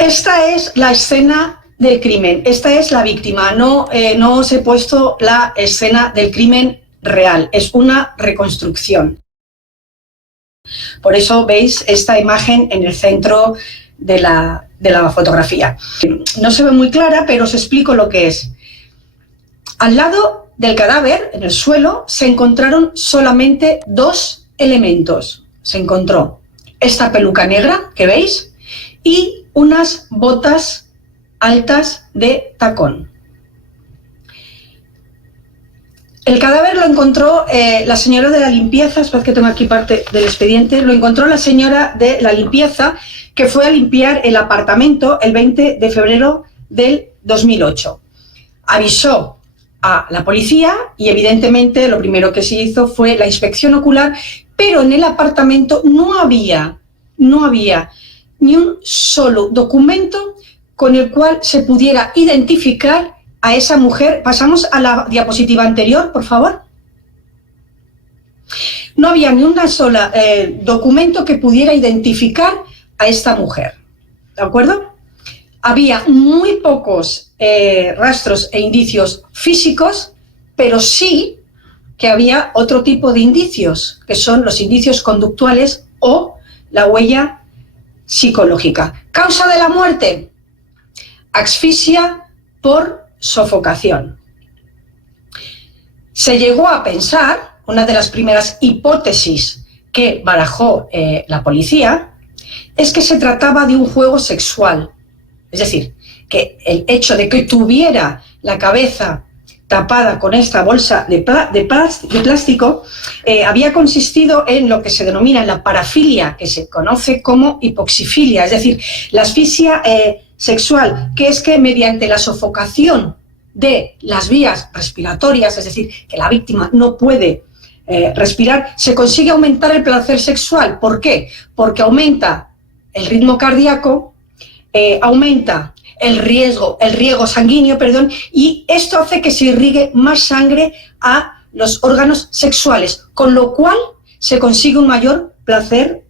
Esta es la escena del crimen, esta es la víctima, no os he puesto la escena del crimen real, es una reconstrucción. Por eso veis esta imagen en el centro de la fotografía. No se ve muy clara, pero os explico lo que es. Al lado del cadáver, en el suelo, se encontraron solamente dos elementos. Se encontró esta peluca negra que veis y unas botas altas de tacón. El cadáver lo encontró la señora de la limpieza, esperad que tengo aquí parte del expediente, lo encontró la señora de la limpieza que fue a limpiar el apartamento el 20 de febrero del 2008. Avisó a la policía y evidentemente lo primero que se hizo fue la inspección ocular, pero en el apartamento no había ni un solo documento con el cual se pudiera identificar a esa mujer. Pasamos a la diapositiva anterior, por favor. No había ni una sola documento que pudiera identificar a esta mujer, ¿de acuerdo? Había muy pocos rastros e indicios físicos, pero sí que había otro tipo de indicios, que son los indicios conductuales o la huella psicológica. ¿Causa de la muerte? Asfixia por sofocación. Se llegó a pensar, una de las primeras hipótesis que barajó la policía, es que se trataba de un juego sexual. Es decir, que el hecho de que tuviera la cabeza tapada con esta bolsa de plástico había consistido en lo que se denomina la parafilia, que se conoce como hipoxifilia, es decir, la asfixia sexual, que es que mediante la sofocación de las vías respiratorias, es decir, que la víctima no puede respirar, se consigue aumentar el placer sexual. ¿Por qué? Porque aumenta el ritmo cardíaco, aumenta el riego sanguíneo, y esto hace que se irrigue más sangre a los órganos sexuales, con lo cual se consigue un mayor placer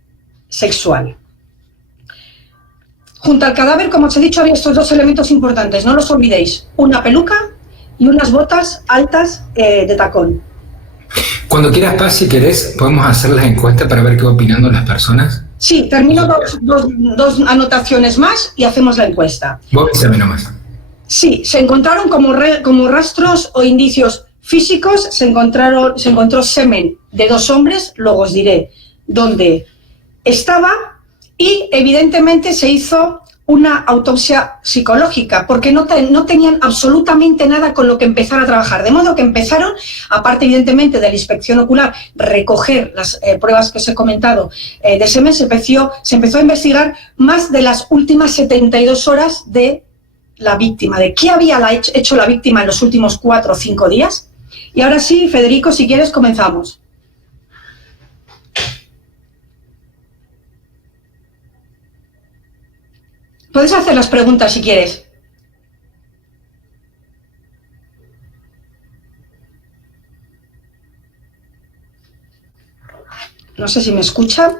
sexual. Junto al cadáver, como os he dicho, había estos dos elementos importantes, no los olvidéis, una peluca y unas botas altas de tacón. Cuando quieras, Paz, si querés, podemos hacer las encuestas para ver qué opinando las personas. Sí, termino dos anotaciones más y hacemos la encuesta. Vos avísame nomás. Sí, se encontraron como rastros o indicios físicos, se encontró semen de dos hombres, luego os diré dónde estaba, y evidentemente se hizo una autopsia psicológica, porque no tenían absolutamente nada con lo que empezar a trabajar, de modo que empezaron, aparte evidentemente de la inspección ocular, recoger las pruebas que os he comentado de semen, se empezó a investigar más de las últimas 72 horas de la víctima, de qué había hecho la víctima en los últimos 4 o 5 días. Y ahora sí, Federico, si quieres, comenzamos. Puedes hacer las preguntas si quieres. No sé si me escuchan.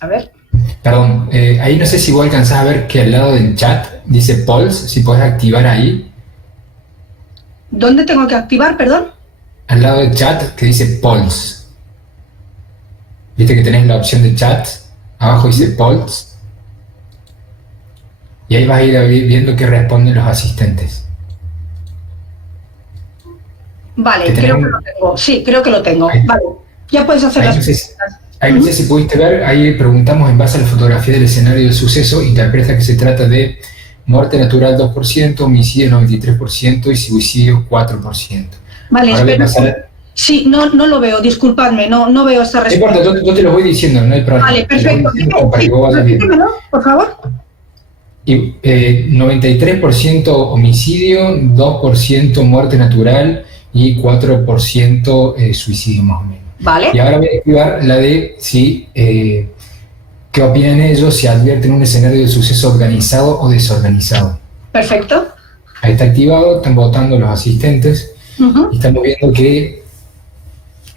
A ver. Perdón, ahí no sé si vos alcanzás a ver que al lado del chat dice Pulse, si podés activar ahí. ¿Dónde tengo que activar, perdón? Al lado del chat que dice Pulse. Viste que tenés la opción de chat, abajo dice Pulse. Y ahí vas a ir viendo qué responden los asistentes. Vale, creo que lo tengo. Sí, creo que lo tengo. Ahí. Vale, ya puedes hacer las preguntas. Ahí no sé si pudiste ver, ahí preguntamos en base a la fotografía del escenario del suceso, interpreta que se trata de muerte natural 2%, homicidio 93% y suicidio 4%. Vale, espera. Sí, no lo veo, disculpadme, no veo esta respuesta. No importa, yo te lo voy diciendo, no hay problema. Vale, perfecto. Repítemelo, por favor. Y, 93% homicidio, 2% muerte natural y 4% suicidio más o menos. Vale. Y ahora voy a activar la de si, qué opinan ellos, si advierten un escenario de suceso organizado o desorganizado. Perfecto. Ahí está activado, están votando los asistentes. Y estamos viendo que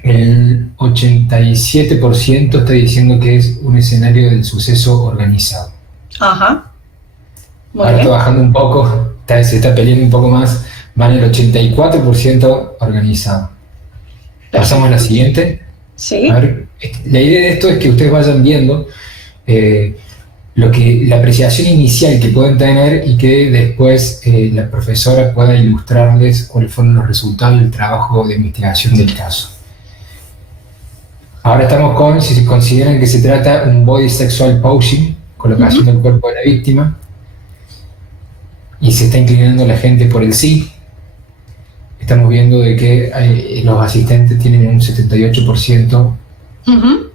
el 87% está diciendo que es un escenario del suceso organizado. Ajá. Muy Ahora bien. está bajando un poco, se está peleando un poco más, van el 84% organizado. Pasamos a la Perfecto. siguiente. A Sí. ver, la idea de esto es que ustedes vayan viendo eh, la apreciación inicial que pueden tener y que después la profesora pueda ilustrarles cuáles fueron los resultados del trabajo de investigación del caso. Ahora estamos con si se consideran que se trata un body sexual posing, colocación Ujú. del cuerpo de la víctima, y se está inclinando la gente por el sí. Estamos viendo de que los asistentes tienen un 78% Ujú.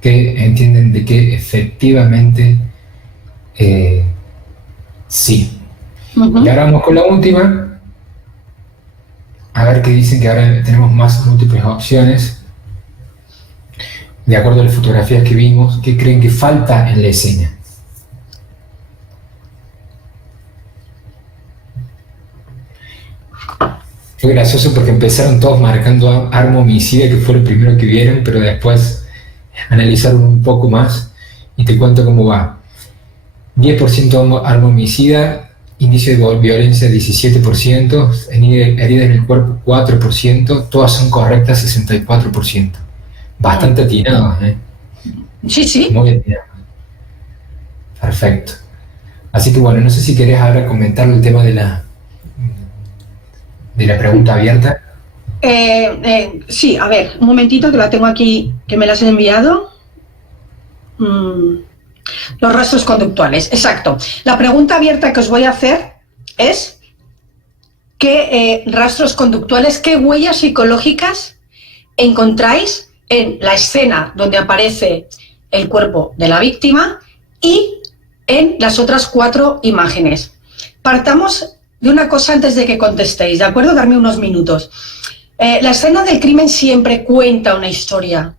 que entienden de que efectivamente eh, sí. Y Ujú. ahora vamos con la última, a ver qué dicen, que ahora tenemos más múltiples opciones. De acuerdo a las fotografías que vimos, ¿qué creen que falta en la escena? Fue gracioso porque empezaron todos marcando arma homicida, que fue lo primero que vieron, pero después analizaron un poco más y te cuento cómo va. 10% arma homicida, inicio de violencia 17%, heridas en el cuerpo 4%, todas son correctas 64%. Muy Bastante atinados, ¿eh? bien. Sí, sí. Muy atinados. Perfecto. Así que bueno, no sé si querés ahora comentar el tema de la pregunta abierta. Sí, a ver, un momentito que la tengo aquí, que me las he enviado. Mm, los rastros conductuales, exacto. La pregunta abierta que os voy a hacer es qué rastros conductuales, qué huellas psicológicas encontráis en la escena donde aparece el cuerpo de la víctima y en las otras 4 imágenes. Partamos de una cosa antes de que contestéis, ¿de acuerdo? Darme unos minutos. La escena del crimen siempre cuenta una historia,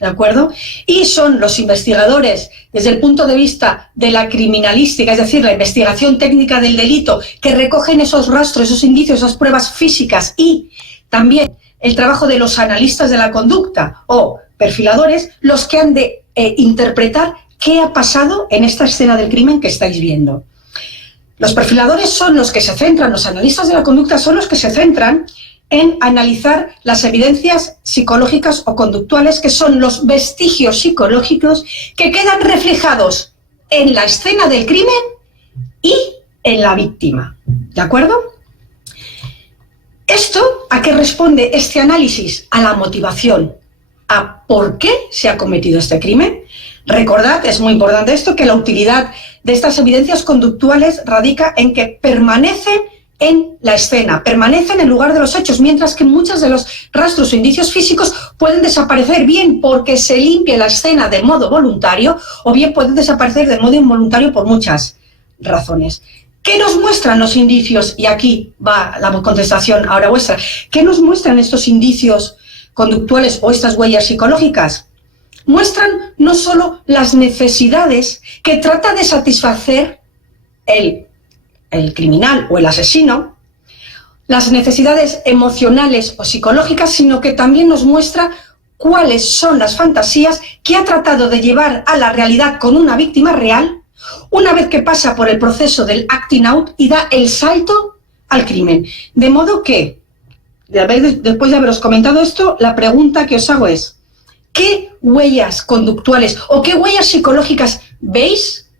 ¿de acuerdo? Y son los investigadores, desde el punto de vista de la criminalística, es decir, la investigación técnica del delito, que recogen esos rastros, esos indicios, esas pruebas físicas, y también el trabajo de los analistas de la conducta o perfiladores, los que han de interpretar qué ha pasado en esta escena del crimen que estáis viendo. Los perfiladores son los que se centran, los analistas de la conducta son los que se centran en analizar las evidencias psicológicas o conductuales, que son los vestigios psicológicos que quedan reflejados en la escena del crimen y en la víctima. ¿De acuerdo? ¿Esto a qué responde este análisis? A la motivación, a por qué se ha cometido este crimen. Recordad, es muy importante esto, que la utilidad de estas evidencias conductuales radica en que permanecen en la escena, permanecen en el lugar de los hechos, mientras que muchos de los rastros o indicios físicos pueden desaparecer bien porque se limpia la escena de modo voluntario, o bien pueden desaparecer de modo involuntario por muchas razones. ¿Qué nos muestran los indicios? Y aquí va la contestación ahora vuestra. ¿Qué nos muestran estos indicios conductuales o estas huellas psicológicas? Muestran no solo las necesidades que trata de satisfacer el criminal o el asesino, las necesidades emocionales o psicológicas, sino que también nos muestra cuáles son las fantasías que ha tratado de llevar a la realidad con una víctima real, una vez que pasa por el proceso del acting out y da el salto al crimen. De modo que, después de haberos comentado esto, la pregunta que os hago es: ¿qué huellas conductuales o qué huellas psicológicas veis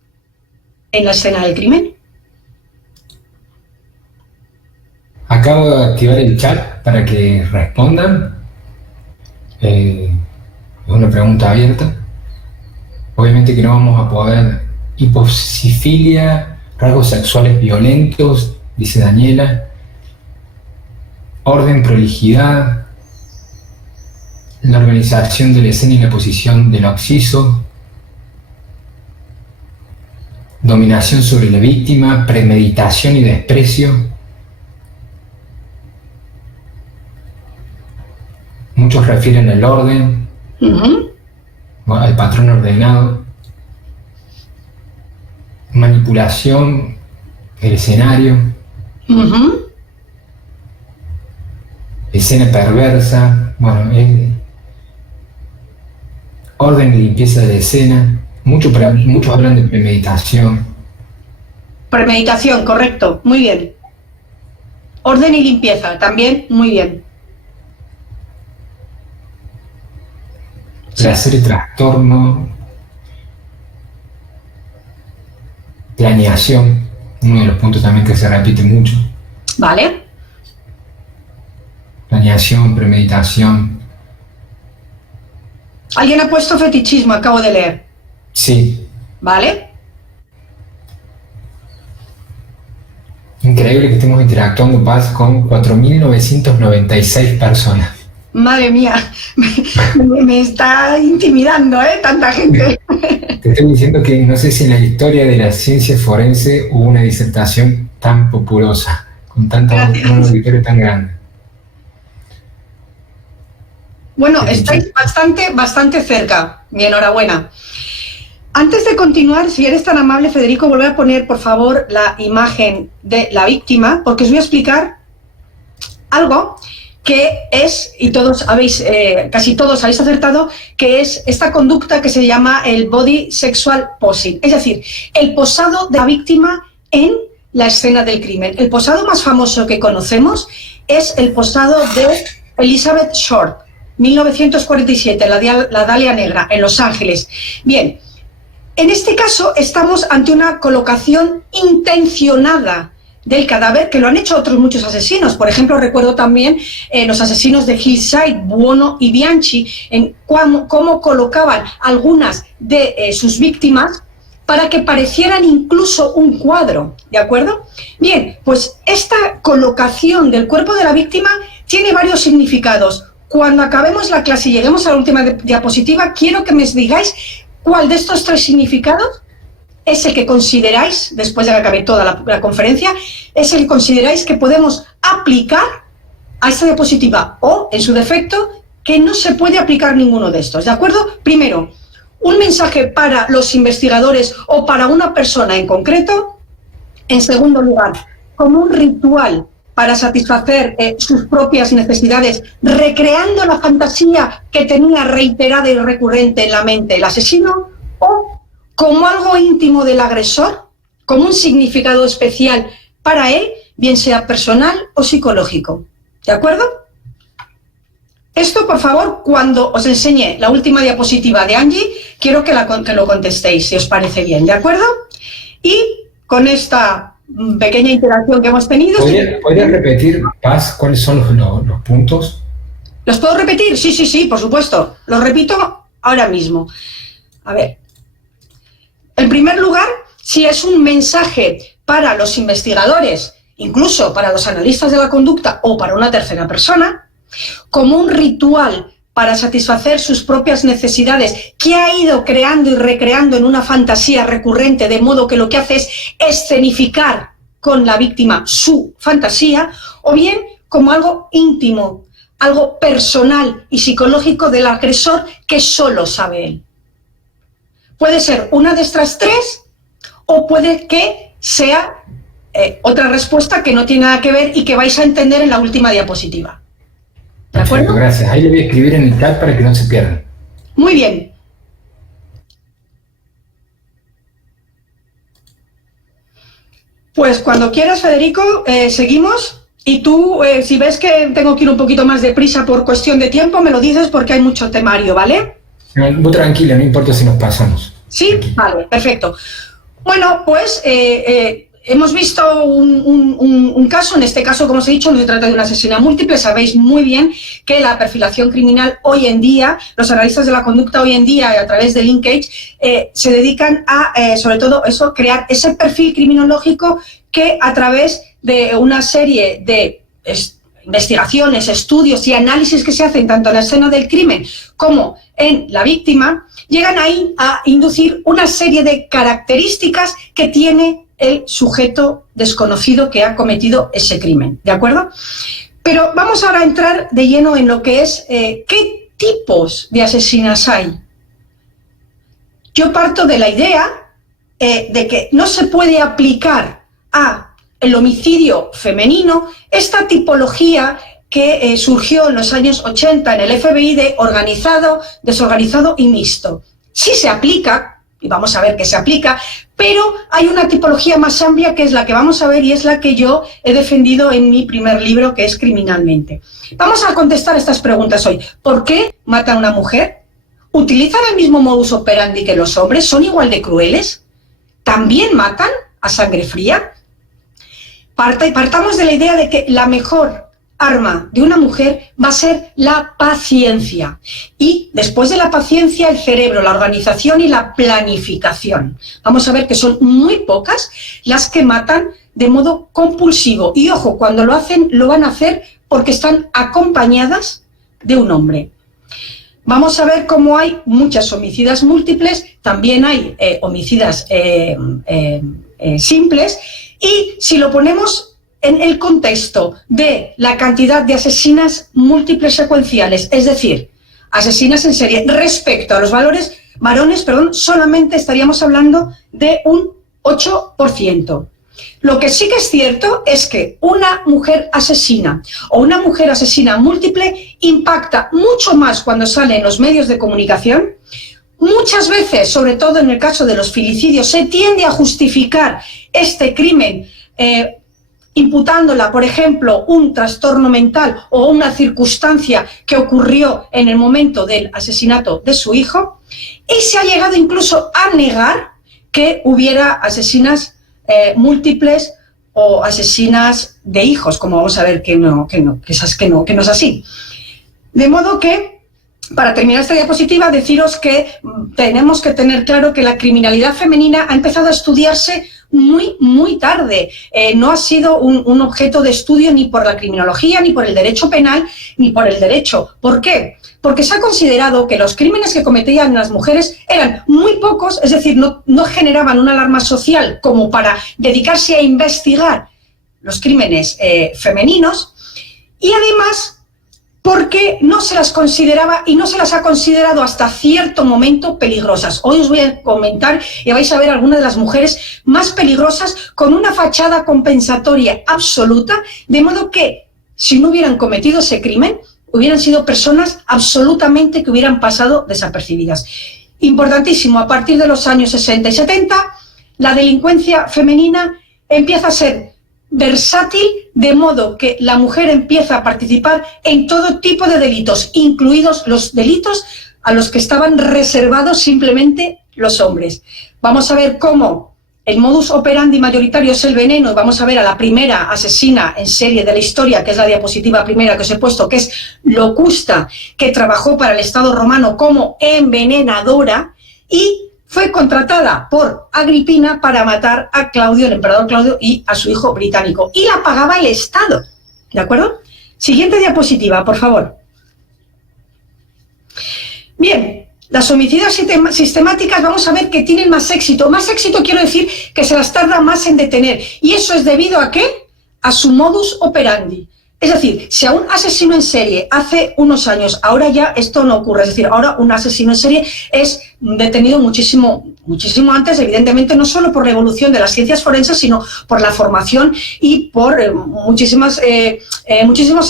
en la escena del crimen? Acabo de activar el chat para que respondan. Es una pregunta abierta. Obviamente que no vamos a poder. Hiposifilia, rasgos sexuales violentos, dice Daniela. Orden, prolijidad, la organización de la escena y la posición del occiso, dominación sobre la víctima, premeditación y desprecio. Muchos refieren al orden, al patrón ordenado, manipulación del escenario, escena perversa, orden y limpieza de la escena. Muchos hablan de premeditación. Premeditación, correcto, muy bien. Orden y limpieza, también muy bien. Placer y trastorno. Planeación, uno de los puntos también que se repite mucho. Vale. Planeación, premeditación. ¿Alguien ha puesto fetichismo? Acabo de leer. Sí. Vale. Increíble que estemos interactuando, Paz, con 4.996 personas. Madre mía, me está intimidando, tanta gente. Te estoy diciendo que no sé si en la historia de la ciencia forense hubo una disertación tan populosa, con tanta un auditorio tan grande. Bueno, estáis bastante cerca. Mi enhorabuena. Antes de continuar, si eres tan amable, Federico, volver a poner, por favor, la imagen de la víctima, porque os voy a explicar algo que es, y todos habéis, casi todos habéis acertado, que es esta conducta que se llama el body sexual posing, es decir, el posado de la víctima en la escena del crimen. El posado más famoso que conocemos es el posado de Elizabeth Short, 1947, la Dalia Negra, en Los Ángeles. Bien, en este caso estamos ante una colocación intencionada del cadáver, que lo han hecho otros muchos asesinos. Por ejemplo, recuerdo también los asesinos de Hillside, Buono y Bianchi, en cómo colocaban algunas de sus víctimas para que parecieran incluso un cuadro, ¿de acuerdo? Bien, pues esta colocación del cuerpo de la víctima tiene varios significados. Cuando acabemos la clase y lleguemos a la última diapositiva, quiero que me digáis cuál de estos tres significados es el que consideráis, después de que acabe toda la conferencia, es el que consideráis que podemos aplicar a esta diapositiva, o, en su defecto, que no se puede aplicar ninguno de estos, ¿de acuerdo? Primero, un mensaje para los investigadores o para una persona en concreto. En segundo lugar, como un ritual para satisfacer sus propias necesidades, recreando la fantasía que tenía reiterada y recurrente en la mente el asesino, o como algo íntimo del agresor, como un significado especial para él, bien sea personal o psicológico. ¿De acuerdo? Esto, por favor, cuando os enseñe la última diapositiva de Angie, quiero que lo contestéis, si os parece bien, ¿de acuerdo? Y con esta pequeña interacción que hemos tenido... ¿Podrías repetir, Paz, cuáles son los puntos? ¿Los puedo repetir? Sí, por supuesto. Los repito ahora mismo. A ver. En primer lugar, si es un mensaje para los investigadores, incluso para los analistas de la conducta o para una tercera persona, como un ritual para satisfacer sus propias necesidades que ha ido creando y recreando en una fantasía recurrente, de modo que lo que hace es escenificar con la víctima su fantasía, o bien como algo íntimo, algo personal y psicológico del agresor que solo sabe él. Puede ser una de estas tres, o puede que sea otra respuesta que no tiene nada que ver y que vais a entender en la última diapositiva. ¿De acuerdo? Perfecto, gracias. Ahí le voy a escribir en el chat para que no se pierdan. Muy bien. Pues cuando quieras, Federico, seguimos. Y tú, si ves que tengo que ir un poquito más deprisa por cuestión de tiempo, me lo dices porque hay mucho temario, ¿vale? Muy tranquila, no importa si nos pasamos. Sí, aquí. Vale, perfecto. Bueno, pues hemos visto un caso, en este caso, como os he dicho, no se trata de una asesina múltiple. Sabéis muy bien que la perfilación criminal hoy en día, los analistas de la conducta hoy en día, a través de Linkage, se dedican a, sobre todo eso, crear ese perfil criminológico que a través de una serie de investigaciones, estudios y análisis que se hacen tanto en la escena del crimen como en la víctima, llegan ahí a inducir una serie de características que tiene el sujeto desconocido que ha cometido ese crimen, ¿de acuerdo? Pero vamos ahora a entrar de lleno en lo que es qué tipos de asesinas hay. Yo parto de la idea de que no se puede aplicar a el homicidio femenino esta tipología que surgió en los años 80 en el FBI de organizado, desorganizado y mixto. Sí se aplica, y vamos a ver qué se aplica, pero hay una tipología más amplia que es la que vamos a ver y es la que yo he defendido en mi primer libro, que es Criminalmente. Vamos a contestar estas preguntas hoy. ¿Por qué matan a una mujer? ¿Utilizan el mismo modus operandi que los hombres? ¿Son igual de crueles? ¿También matan a sangre fría? Partamos de la idea de que la mejor arma de una mujer va a ser la paciencia. Y después de la paciencia, el cerebro, la organización y la planificación. Vamos a ver que son muy pocas las que matan de modo compulsivo. Y ojo, cuando lo hacen, lo van a hacer porque están acompañadas de un hombre. Vamos a ver cómo hay muchas homicidas múltiples, también hay homicidas simples, y si lo ponemos en el contexto de la cantidad de asesinas múltiples secuenciales, es decir, asesinas en serie, respecto a los varones, solamente estaríamos hablando de un 8%. Lo que sí que es cierto es que una mujer asesina o una mujer asesina múltiple impacta mucho más cuando sale en los medios de comunicación. Muchas veces, sobre todo en el caso de los filicidios, se tiende a justificar este crimen imputándola, por ejemplo, un trastorno mental o una circunstancia que ocurrió en el momento del asesinato de su hijo, y se ha llegado incluso a negar que hubiera asesinas múltiples o asesinas de hijos, como vamos a ver que no es así. De modo que, para terminar esta diapositiva, deciros que tenemos que tener claro que la criminalidad femenina ha empezado a estudiarse muy tarde. No ha sido un objeto de estudio ni por la criminología, ni por el derecho penal, ni por el derecho. ¿Por qué? Porque se ha considerado que los crímenes que cometían las mujeres eran muy pocos, es decir, no generaban una alarma social como para dedicarse a investigar los crímenes femeninos, y además porque no se las consideraba y no se las ha considerado hasta cierto momento peligrosas. Hoy os voy a comentar y vais a ver algunas de las mujeres más peligrosas con una fachada compensatoria absoluta, de modo que si no hubieran cometido ese crimen, hubieran sido personas absolutamente que hubieran pasado desapercibidas. Importantísimo, a partir de los años 60 y 70, la delincuencia femenina empieza a ser versátil, de modo que la mujer empieza a participar en todo tipo de delitos, incluidos los delitos a los que estaban reservados simplemente los hombres. Vamos a ver cómo el modus operandi mayoritario es el veneno, y vamos a ver a la primera asesina en serie de la historia, que es la diapositiva primera que os he puesto, que es Locusta, que trabajó para el Estado romano como envenenadora y fue contratada por Agripina para matar a Claudio, el emperador Claudio, y a su hijo británico. Y la pagaba el Estado, ¿de acuerdo? Siguiente diapositiva, por favor. Bien, las homicidas sistemáticas vamos a ver que tienen más éxito. Más éxito quiero decir que se las tarda más en detener. ¿Y eso es debido a qué? A su modus operandi. Es decir, si a un asesino en serie hace unos años, ahora ya esto no ocurre. Es decir, ahora un asesino en serie es detenido muchísimo antes, evidentemente no solo por la evolución de las ciencias forenses, sino por la formación y por muchísimos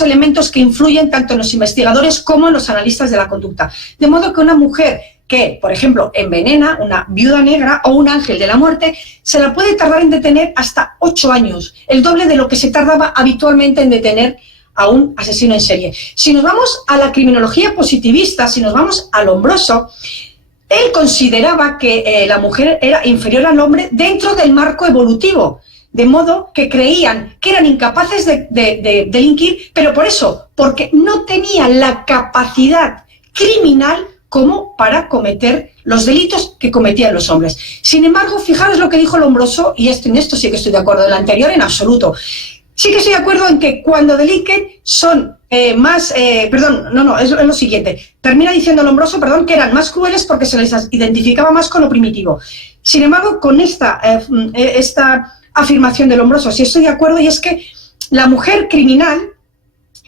elementos que influyen tanto en los investigadores como en los analistas de la conducta. De modo que una mujer que, por ejemplo, envenena, una viuda negra o un ángel de la muerte, se la puede tardar en detener hasta 8 años, el doble de lo que se tardaba habitualmente en detener a un asesino en serie. Si nos vamos a la criminología positivista, si nos vamos a Lombroso, él consideraba que la mujer era inferior al hombre dentro del marco evolutivo, de modo que creían que eran incapaces de delinquir, pero por eso, porque no tenían la capacidad criminal como para cometer los delitos que cometían los hombres. Sin embargo, fijaros lo que dijo Lombroso, y en esto sí que estoy de acuerdo, en el anterior en absoluto. Sí que estoy de acuerdo en que cuando delinquen son es lo siguiente. Termina diciendo Lombroso, que eran más crueles porque se les identificaba más con lo primitivo. Sin embargo, con esta afirmación de Lombroso sí estoy de acuerdo, y es que la mujer criminal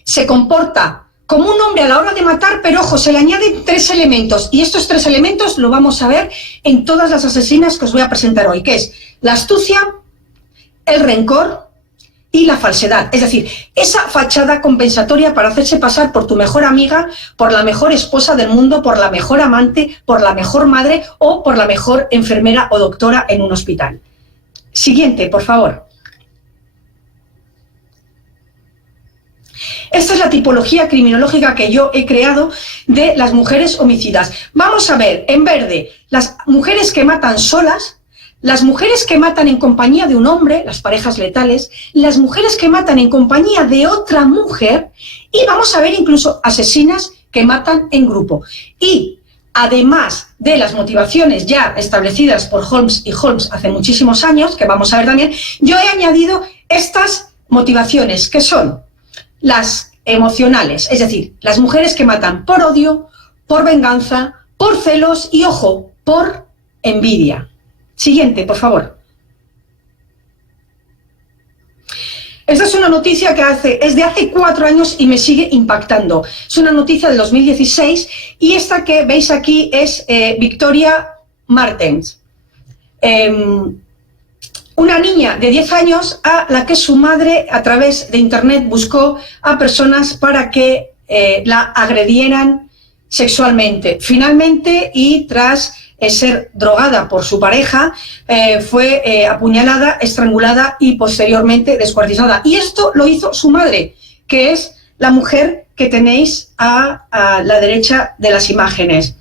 se comporta como un hombre a la hora de matar, pero ojo, se le añaden 3 elementos, y estos 3 elementos lo vamos a ver en todas las asesinas que os voy a presentar hoy, que es la astucia, el rencor y la falsedad. Es decir, esa fachada compensatoria para hacerse pasar por tu mejor amiga, por la mejor esposa del mundo, por la mejor amante, por la mejor madre o por la mejor enfermera o doctora en un hospital. Siguiente, por favor. Esta es la tipología criminológica que yo he creado de las mujeres homicidas. Vamos a ver, en verde, las mujeres que matan solas, las mujeres que matan en compañía de un hombre, las parejas letales, las mujeres que matan en compañía de otra mujer, y vamos a ver incluso asesinas que matan en grupo. Y además de las motivaciones ya establecidas por Holmes y Holmes hace muchísimos años, que vamos a ver también, yo he añadido estas motivaciones, que son las emocionales, es decir, las mujeres que matan por odio, por venganza, por celos y, ojo, por envidia. Siguiente, por favor. Esta es una noticia que es de hace 4 años y me sigue impactando. Es una noticia del 2016 y esta que veis aquí es Victoria Martens. Una niña de 10 años a la que su madre a través de internet buscó a personas para que la agredieran sexualmente. Finalmente, y tras ser drogada por su pareja, fue apuñalada, estrangulada y posteriormente descuartizada. Y esto lo hizo su madre, que es la mujer que tenéis a la derecha de las imágenes.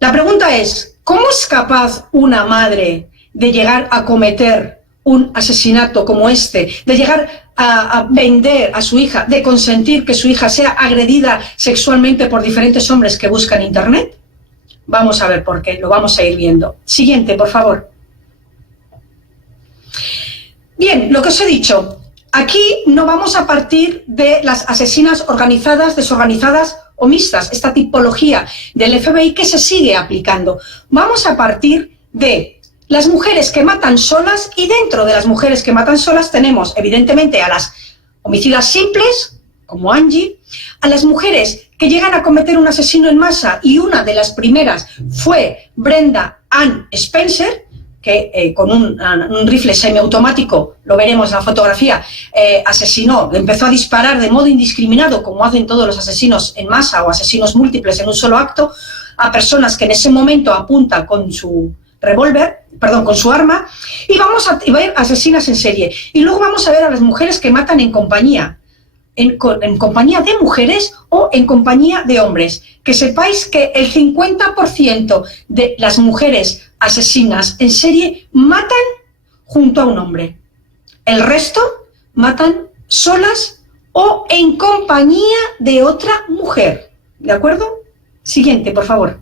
La pregunta es, ¿cómo es capaz una madre de llegar a cometer un asesinato como este, de llegar a vender a su hija, de consentir que su hija sea agredida sexualmente por diferentes hombres que buscan internet? Vamos a ver por qué, lo vamos a ir viendo. Siguiente, por favor. Bien, lo que os he dicho, aquí no vamos a partir de las asesinas organizadas, desorganizadas o mixtas, esta tipología del FBI que se sigue aplicando. Vamos a partir de las mujeres que matan solas, y dentro de las mujeres que matan solas tenemos evidentemente a las homicidas simples, como Angie, a las mujeres que llegan a cometer un asesino en masa, y una de las primeras fue Brenda Ann Spencer, que con un rifle semiautomático, lo veremos en la fotografía, asesinó, empezó a disparar de modo indiscriminado, como hacen todos los asesinos en masa o asesinos múltiples en un solo acto, a personas que en ese momento apuntan con su revólver, perdón, con su arma, y vamos a ver asesinas en serie. Y luego vamos a ver a las mujeres que matan en compañía, en compañía de mujeres o en compañía de hombres. Que sepáis que el 50% de las mujeres asesinas en serie matan junto a un hombre. El resto matan solas o en compañía de otra mujer. ¿De acuerdo? Siguiente, por favor.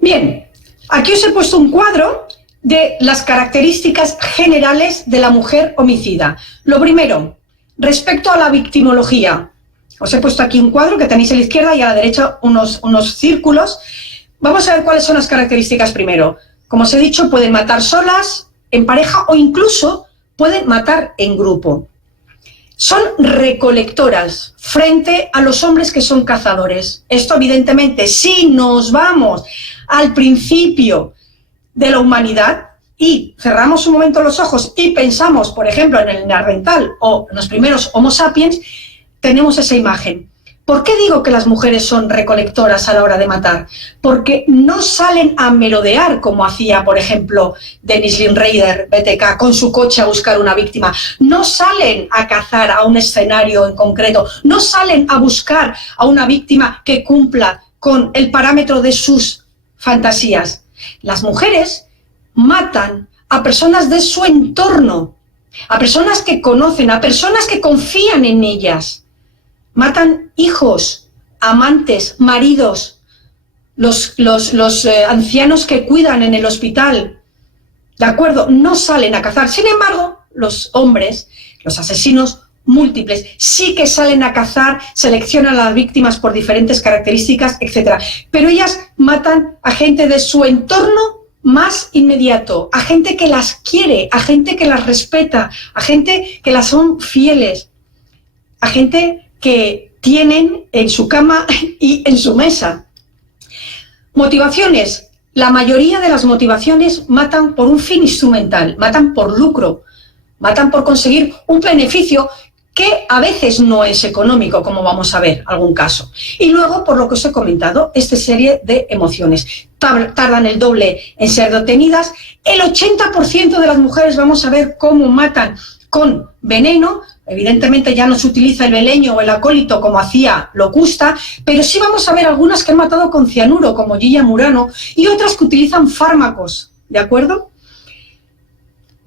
Bien, aquí os he puesto un cuadro de las características generales de la mujer homicida. Lo primero, respecto a la victimología. Os he puesto aquí un cuadro que tenéis a la izquierda y a la derecha unos círculos. Vamos a ver cuáles son las características primero. Como os he dicho, pueden matar solas, en pareja o incluso pueden matar en grupo. Son recolectoras frente a los hombres que son cazadores. Esto evidentemente, si nos vamos al principio de la humanidad y cerramos un momento los ojos y pensamos, por ejemplo, en el neandertal o en los primeros Homo sapiens, tenemos esa imagen. ¿Por qué digo que las mujeres son recolectoras a la hora de matar? Porque no salen a merodear como hacía, por ejemplo, Dennis Lynn Raider, BTK, con su coche a buscar una víctima. No salen a cazar a un escenario en concreto. No salen a buscar a una víctima que cumpla con el parámetro de sus fantasías. Las mujeres matan a personas de su entorno, a personas que conocen, a personas que confían en ellas. Matan hijos, amantes, maridos, los ancianos que cuidan en el hospital. ¿De acuerdo? No salen a cazar. Sin embargo, los hombres, los asesinos múltiples, sí que salen a cazar, seleccionan a las víctimas por diferentes características, etc. Pero ellas matan a gente de su entorno más inmediato, a gente que las quiere, a gente que las respeta, a gente que las son fieles, a gente que tienen en su cama y en su mesa. Motivaciones la mayoría de las motivaciones matan por un fin instrumental, matan por lucro, matan por conseguir un beneficio que a veces no es económico, como vamos a ver algún caso. Y luego, por lo que os he comentado, esta serie de emociones. Tardan el doble en ser detenidas. El 80% de las mujeres, vamos a ver cómo matan con veneno. Evidentemente ya no se utiliza el beleño o el acólito como hacía Locusta, pero sí vamos a ver algunas que han matado con cianuro, como Gilla Murano, y otras que utilizan fármacos, ¿de acuerdo?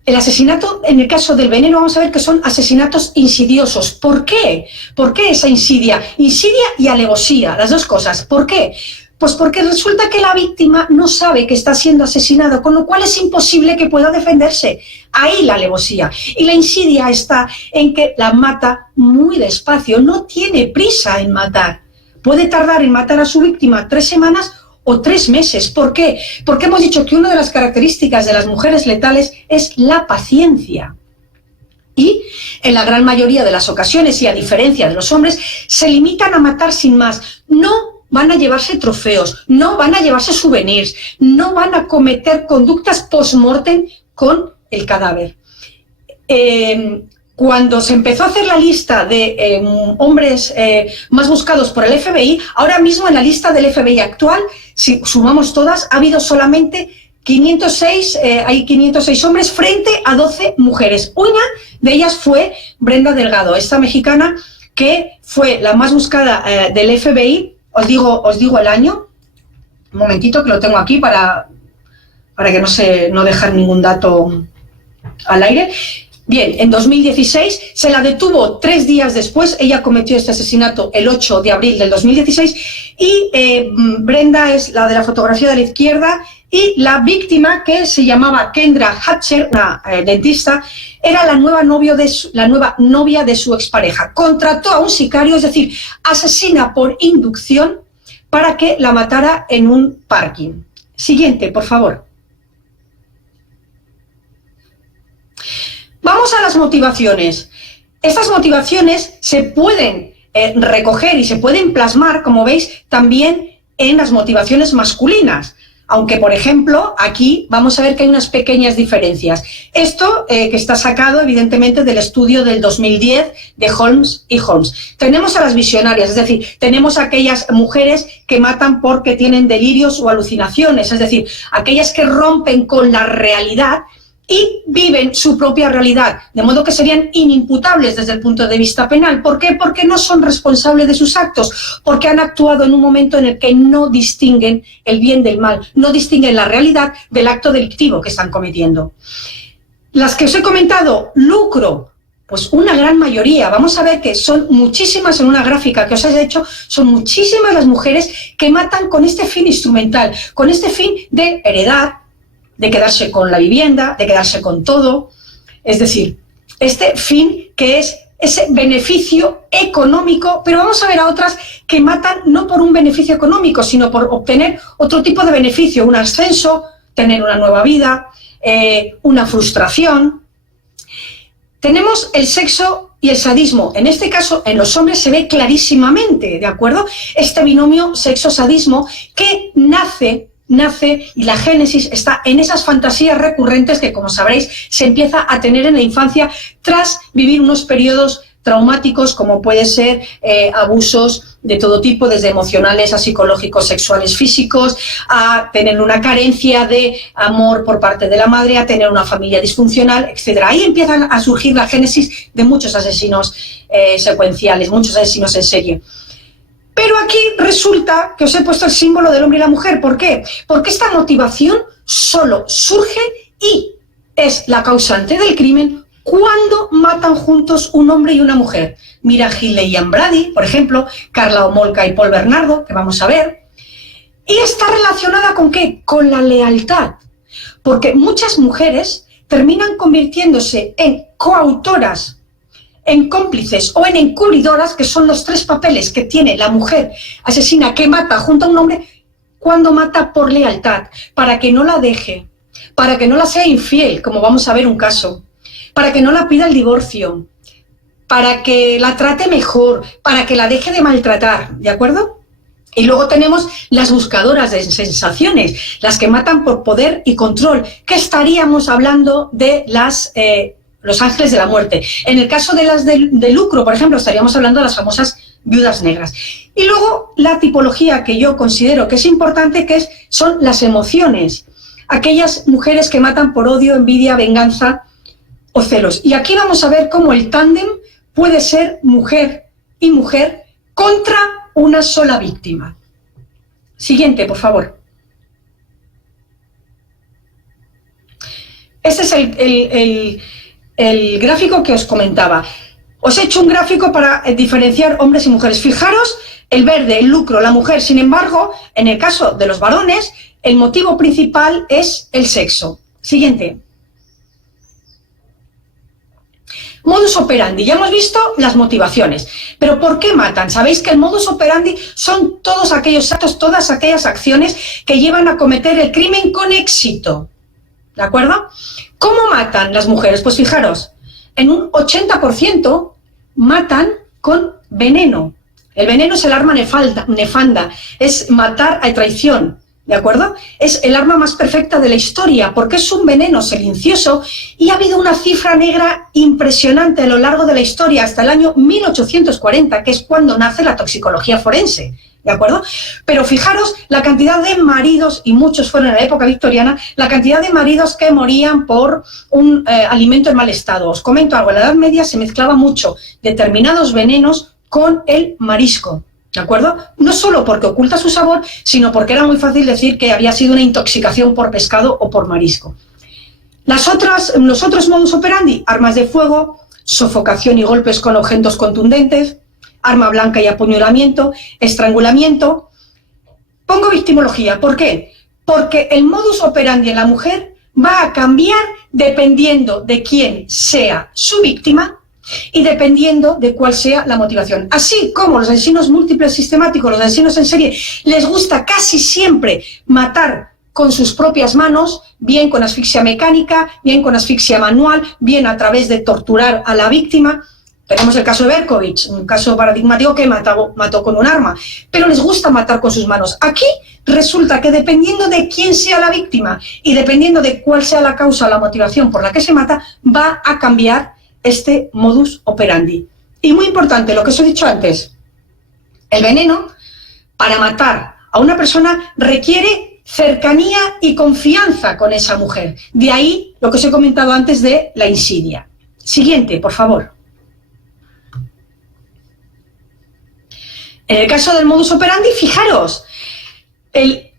El asesinato, en el caso del veneno, vamos a ver que son asesinatos insidiosos. ¿Por qué? ¿Por qué esa insidia? Insidia y alevosía, las dos cosas. ¿Por qué? Pues porque resulta que la víctima no sabe que está siendo asesinado, con lo cual es imposible que pueda defenderse. Ahí la alevosía. Y la insidia está en que la mata muy despacio, no tiene prisa en matar. Puede tardar en matar a su víctima 3 semanas o 3 meses. ¿Por qué? Porque hemos dicho que una de las características de las mujeres letales es la paciencia. Y en la gran mayoría de las ocasiones, y a diferencia de los hombres, se limitan a matar sin más. No van a llevarse trofeos, no van a llevarse souvenirs, no van a cometer conductas post-mortem con el cadáver. Cuando se empezó a hacer la lista de hombres más buscados por el FBI, ahora mismo en la lista del FBI actual, si sumamos todas, ha habido solamente 506, hay 506 hombres frente a 12 mujeres. Una de ellas fue Brenda Delgado, esta mexicana que fue la más buscada del FBI. Os digo el año, un momentito que lo tengo aquí para que no dejar ningún dato al aire. Bien, en 2016 se la detuvo 3 días después, ella cometió este asesinato el 8 de abril del 2016 y Brenda es la de la fotografía de la izquierda y la víctima, que se llamaba Kendra Hatcher, una dentista, era la nueva novia de su expareja. Contrató a un sicario, es decir, asesina por inducción para que la matara en un parking. Siguiente, por favor. Vamos a las motivaciones. Estas motivaciones se pueden recoger y se pueden plasmar, como veis, también en las motivaciones masculinas. Aunque, por ejemplo, aquí vamos a ver que hay unas pequeñas diferencias. Esto que está sacado, evidentemente, del estudio del 2010 de Holmes y Holmes. Tenemos a las visionarias, es decir, tenemos a aquellas mujeres que matan porque tienen delirios o alucinaciones, es decir, aquellas que rompen con la realidad y viven su propia realidad, de modo que serían inimputables desde el punto de vista penal. ¿Por qué? Porque no son responsables de sus actos, porque han actuado en un momento en el que no distinguen el bien del mal, no distinguen la realidad del acto delictivo que están cometiendo. Las que os he comentado, lucro, pues una gran mayoría, vamos a ver que son muchísimas en una gráfica que os he hecho, son muchísimas las mujeres que matan con este fin instrumental, con este fin de heredar, de quedarse con la vivienda, de quedarse con todo, es decir, este fin que es ese beneficio económico, pero vamos a ver a otras que matan no por un beneficio económico, sino por obtener otro tipo de beneficio, un ascenso, tener una nueva vida, una frustración. Tenemos el sexo y el sadismo. En este caso, en los hombres se ve clarísimamente, ¿de acuerdo? Este binomio sexo-sadismo que nace y la génesis está en esas fantasías recurrentes que, como sabréis, se empieza a tener en la infancia tras vivir unos periodos traumáticos como puede ser abusos de todo tipo, desde emocionales a psicológicos, sexuales, físicos, a tener una carencia de amor por parte de la madre, a tener una familia disfuncional, etc. Ahí empiezan a surgir la génesis de muchos asesinos secuenciales, muchos asesinos en serie. Pero aquí resulta que os he puesto el símbolo del hombre y la mujer. ¿Por qué? Porque esta motivación solo surge y es la causante del crimen cuando matan juntos un hombre y una mujer. Mira Hilley y Ann Brady, por ejemplo, Karla Homolka y Paul Bernardo, que vamos a ver. Y está relacionada ¿con qué? Con la lealtad. Porque muchas mujeres terminan convirtiéndose en coautoras, en cómplices o en encubridoras, que son los 3 papeles que tiene la mujer asesina que mata junto a un hombre, cuando mata por lealtad, para que no la deje, para que no la sea infiel, como vamos a ver un caso, para que no la pida el divorcio, para que la trate mejor, para que la deje de maltratar, ¿de acuerdo? Y luego tenemos las buscadoras de sensaciones, las que matan por poder y control, que estaríamos hablando de los ángeles de la muerte. En el caso de las de lucro, por ejemplo, estaríamos hablando de las famosas viudas negras. Y luego la tipología que yo considero que es importante, son las emociones. Aquellas mujeres que matan por odio, envidia, venganza o celos. Y aquí vamos a ver cómo el tándem puede ser mujer y mujer contra una sola víctima. Siguiente, por favor. Este es el gráfico que os comentaba. Os he hecho un gráfico para diferenciar hombres y mujeres. Fijaros, el verde, el lucro, la mujer. Sin embargo, en el caso de los varones, el motivo principal es el sexo. Siguiente. Modus operandi. Ya hemos visto las motivaciones. Pero ¿por qué matan? Sabéis que el modus operandi son todos aquellos actos, todas aquellas acciones que llevan a cometer el crimen con éxito. ¿De acuerdo? ¿Cómo matan las mujeres? Pues fijaros, en un 80% matan con veneno. El veneno es el arma nefanda, es matar a traición. ¿De acuerdo? Es el arma más perfecta de la historia, porque es un veneno silencioso y ha habido una cifra negra impresionante a lo largo de la historia, hasta el año 1840, que es cuando nace la toxicología forense. ¿De acuerdo? Pero fijaros la cantidad de maridos, y muchos fueron en la época victoriana, la cantidad de maridos que morían por un alimento en mal estado. Os comento algo, en la Edad Media se mezclaba mucho determinados venenos con el marisco. ¿De acuerdo? No solo porque oculta su sabor, sino porque era muy fácil decir que había sido una intoxicación por pescado o por marisco. Los otros modus operandi, armas de fuego, sofocación y golpes con objetos contundentes, arma blanca y apuñalamiento, estrangulamiento. Pongo victimología, ¿por qué? Porque el modus operandi en la mujer va a cambiar dependiendo de quién sea su víctima y dependiendo de cuál sea la motivación. Así como los asesinos múltiples sistemáticos, los asesinos en serie, les gusta casi siempre matar con sus propias manos, bien con asfixia mecánica, bien con asfixia manual, bien a través de torturar a la víctima. Tenemos el caso de Berkovich, un caso paradigmático que mató con un arma, pero les gusta matar con sus manos. Aquí resulta que dependiendo de quién sea la víctima y dependiendo de cuál sea la causa o la motivación por la que se mata, va a cambiar este modus operandi. Y muy importante, lo que os he dicho antes, el veneno para matar a una persona requiere cercanía y confianza con esa mujer. De ahí lo que os he comentado antes de la insidia. Siguiente, por favor. En el caso del modus operandi, fijaros, el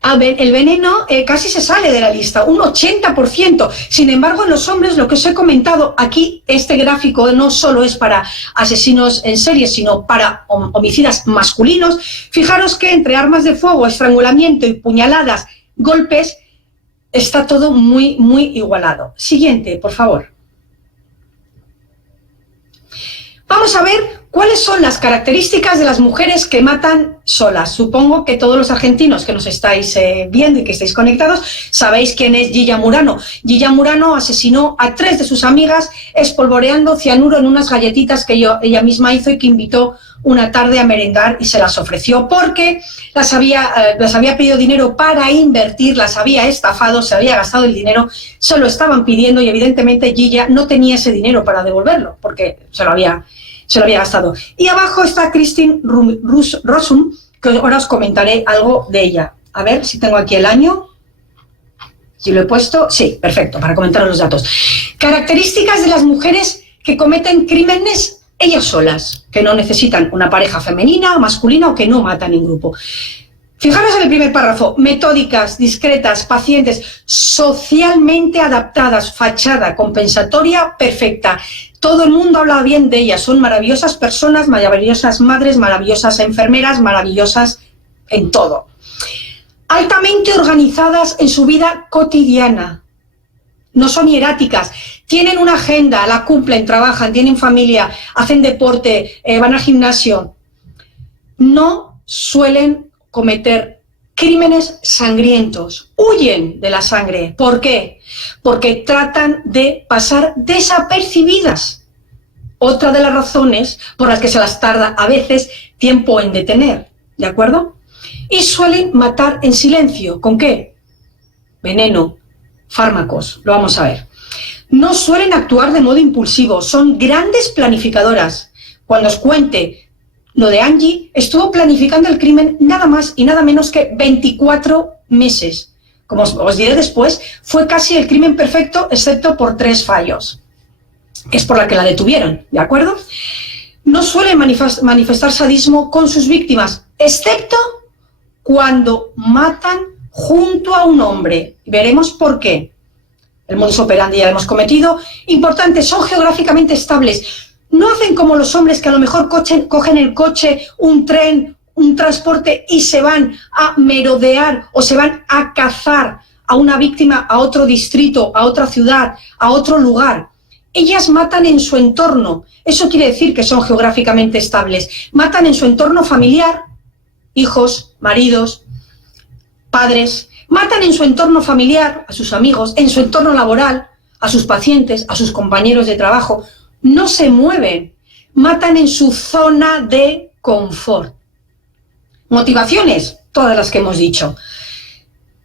veneno casi se sale de la lista, un 80%. Sin embargo, en los hombres, lo que os he comentado aquí, este gráfico no solo es para asesinos en serie, sino para homicidas masculinos. Fijaros que entre armas de fuego, estrangulamiento y puñaladas, golpes, está todo muy, muy igualado. Siguiente, por favor. Vamos a ver cuáles son las características de las mujeres que matan solas. Supongo que todos los argentinos que nos estáis viendo y que estáis conectados sabéis quién es Gilla Murano. Gilla Murano asesinó a 3 de sus amigas espolvoreando cianuro en unas galletitas que ella misma hizo y que invitó una tarde a merendar y se las ofreció porque las había pedido dinero para invertir, las había estafado, se había gastado el dinero, se lo estaban pidiendo y evidentemente Gilla no tenía ese dinero para devolverlo porque se lo había gastado. Y abajo está Christine Rossum, que ahora os comentaré algo de ella. A ver si tengo aquí el año. Si lo he puesto. Sí, perfecto, para comentaros los datos. Características de las mujeres que cometen crímenes ellas solas, que no necesitan una pareja femenina o masculina o que no matan en grupo. Fijaros en el primer párrafo, metódicas, discretas, pacientes, socialmente adaptadas, fachada, compensatoria, perfecta. Todo el mundo habla bien de ellas, son maravillosas personas, maravillosas madres, maravillosas enfermeras, maravillosas en todo. Altamente organizadas en su vida cotidiana, no son hieráticas, tienen una agenda, la cumplen, trabajan, tienen familia, hacen deporte, van al gimnasio. No suelen cometer crímenes sangrientos, huyen de la sangre. ¿Por qué? Porque tratan de pasar desapercibidas. Otra de las razones por las que se las tarda a veces tiempo en detener, ¿de acuerdo? Y suelen matar en silencio. ¿Con qué? Veneno, fármacos, lo vamos a ver. No suelen actuar de modo impulsivo, son grandes planificadoras. Cuando os cuente lo de Angie, estuvo planificando el crimen nada más y nada menos que 24 meses. Como os diré después, fue casi el crimen perfecto, excepto por 3 fallos, que es por la que la detuvieron, ¿de acuerdo? No suelen manifestar sadismo con sus víctimas, excepto cuando matan junto a un hombre. Veremos por qué. El modus operandi ya lo hemos cometido. Importante, son geográficamente estables. No hacen como los hombres que a lo mejor cogen el coche, un tren, un transporte y se van a merodear o se van a cazar a una víctima a otro distrito, a otra ciudad, a otro lugar. Ellas matan en su entorno. Eso quiere decir que son geográficamente estables. Matan en su entorno familiar, hijos, maridos, padres. Matan en su entorno familiar, a sus amigos, en su entorno laboral, a sus pacientes, a sus compañeros de trabajo. No se mueven. Matan en su zona de confort. Motivaciones, todas las que hemos dicho.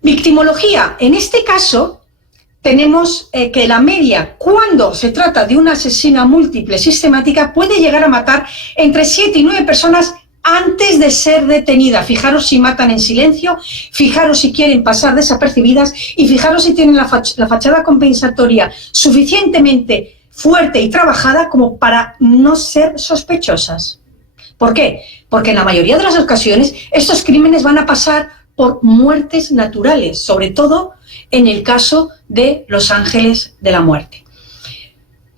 Victimología, en este caso tenemos que la media, cuando se trata de una asesina múltiple sistemática, puede llegar a matar entre 7 y 9 personas antes de ser detenida. Fijaros si matan en silencio, fijaros si quieren pasar desapercibidas y fijaros si tienen la fachada compensatoria suficientemente fuerte y trabajada como para no ser sospechosas. ¿Por qué? Porque en la mayoría de las ocasiones estos crímenes van a pasar por muertes naturales, sobre todo en el caso de los ángeles de la muerte.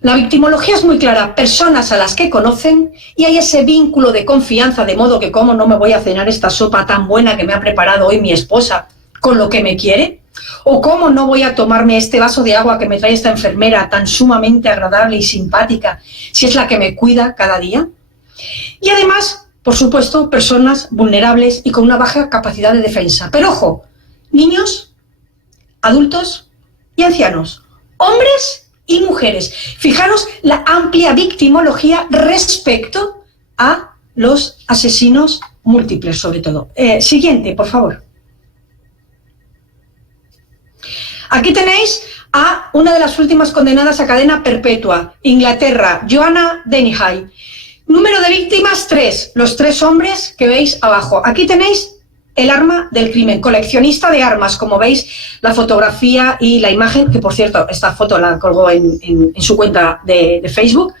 La victimología es muy clara, personas a las que conocen y hay ese vínculo de confianza, de modo que cómo no me voy a cenar esta sopa tan buena que me ha preparado hoy mi esposa con lo que me quiere, o cómo no voy a tomarme este vaso de agua que me trae esta enfermera tan sumamente agradable y simpática, si es la que me cuida cada día. Y además, por supuesto, personas vulnerables y con una baja capacidad de defensa. Pero ojo, niños, adultos y ancianos, hombres y mujeres. Fijaros la amplia victimología respecto a los asesinos múltiples, sobre todo. Siguiente, por favor. Aquí tenéis a una de las últimas condenadas a cadena perpetua, Inglaterra, Joanna Dennehy. Número de víctimas, 3, los 3 hombres que veis abajo. Aquí tenéis el arma del crimen, coleccionista de armas, como veis, la fotografía y la imagen, que por cierto, esta foto la colgó en su cuenta de Facebook.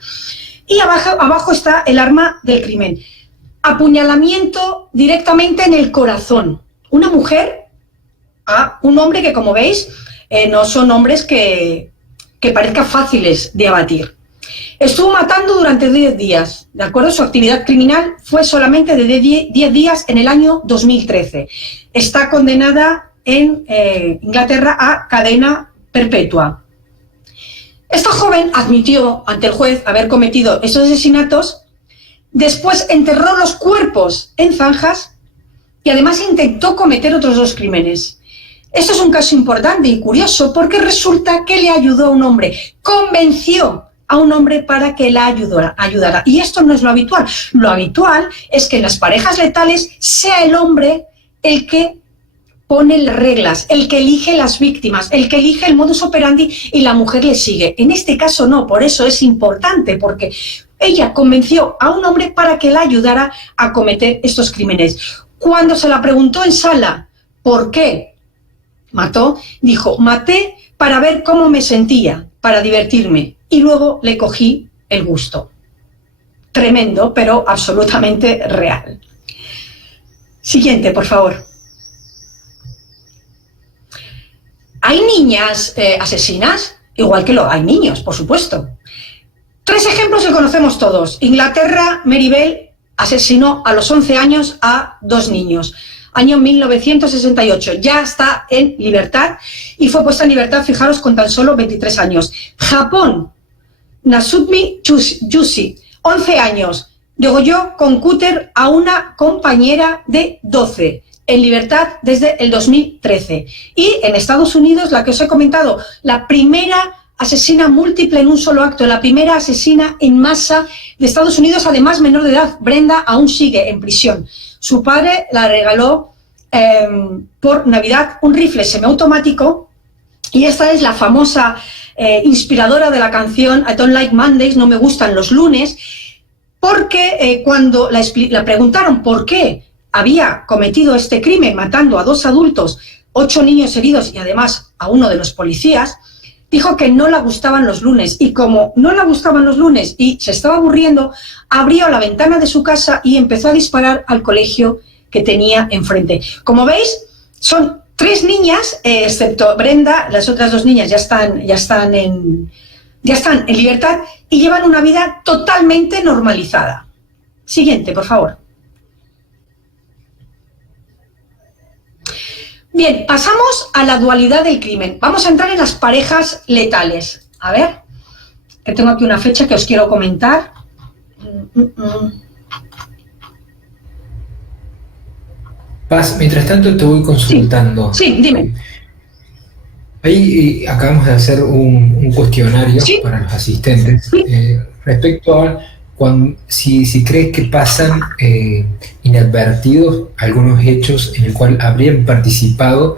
Y abajo está el arma del crimen. Apuñalamiento directamente en el corazón. Una mujer a un hombre que, como veis, no son hombres que parezcan fáciles de abatir. Estuvo matando durante 10 días, ¿de acuerdo? Su actividad criminal fue solamente de 10 días en el año 2013. Está condenada en Inglaterra a cadena perpetua. Esta joven admitió ante el juez haber cometido esos asesinatos, después enterró los cuerpos en zanjas y además intentó cometer otros 2 crímenes. Esto es un caso importante y curioso porque resulta que le ayudó a un hombre, convenció a un hombre para que la ayudara. Y esto no es lo habitual. Lo habitual es que en las parejas letales sea el hombre el que pone las reglas, el que elige las víctimas, el que elige el modus operandi y la mujer le sigue. En este caso no, por eso es importante, porque ella convenció a un hombre para que la ayudara a cometer estos crímenes. Cuando se la preguntó en sala por qué mató, dijo: maté para ver cómo me sentía, para divertirme. Y luego le cogí el gusto. Tremendo, pero absolutamente real. Siguiente, por favor. ¿Hay niñas asesinas? Igual que hay niños, por supuesto. 3 ejemplos que conocemos todos. Inglaterra, Mary Bell asesinó a los 11 años a 2 niños. Año 1968. Ya está en libertad y fue puesta en libertad, fijaros, con tan solo 23 años. Japón. Nasumi Yushi, 11 años, degolló con cúter a una compañera de 12, en libertad desde el 2013. Y en Estados Unidos, la que os he comentado, la primera asesina múltiple en un solo acto, la primera asesina en masa de Estados Unidos, además menor de edad. Brenda aún sigue en prisión. Su padre la regaló por Navidad un rifle semiautomático, y esta es la famosa inspiradora de la canción I Don't Like Mondays, no me gustan los lunes, porque cuando la preguntaron por qué había cometido este crimen matando a 2 adultos, 8 niños heridos y además a uno de los policías, dijo que no le gustaban los lunes, y como no le gustaban los lunes y se estaba aburriendo, abrió la ventana de su casa y empezó a disparar al colegio que tenía enfrente. Como veis, son 3 niñas, excepto Brenda, las otras 2 niñas ya están en libertad y llevan una vida totalmente normalizada. Siguiente, por favor. Bien, pasamos a la dualidad del crimen. Vamos a entrar en las parejas letales. A ver, que tengo aquí una fecha que os quiero comentar. Paz, mientras tanto te voy consultando. Sí, dime. Ahí acabamos de hacer un cuestionario, ¿sí?, para los asistentes, ¿sí?, respecto a si crees que pasan inadvertidos algunos hechos en el cual habrían participado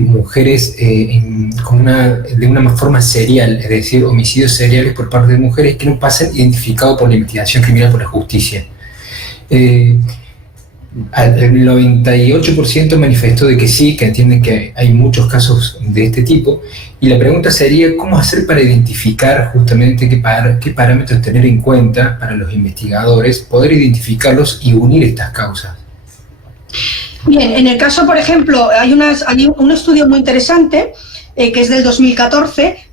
mujeres de una forma serial, es decir, homicidios seriales por parte de mujeres que no pasan identificados por la investigación criminal por la justicia. El 98% manifestó de que sí, que entienden que hay muchos casos de este tipo, y la pregunta sería cómo hacer para identificar justamente qué parámetros tener en cuenta para los investigadores, poder identificarlos y unir estas causas. Bien, en el caso, por ejemplo, hay un estudio muy interesante que es del 2014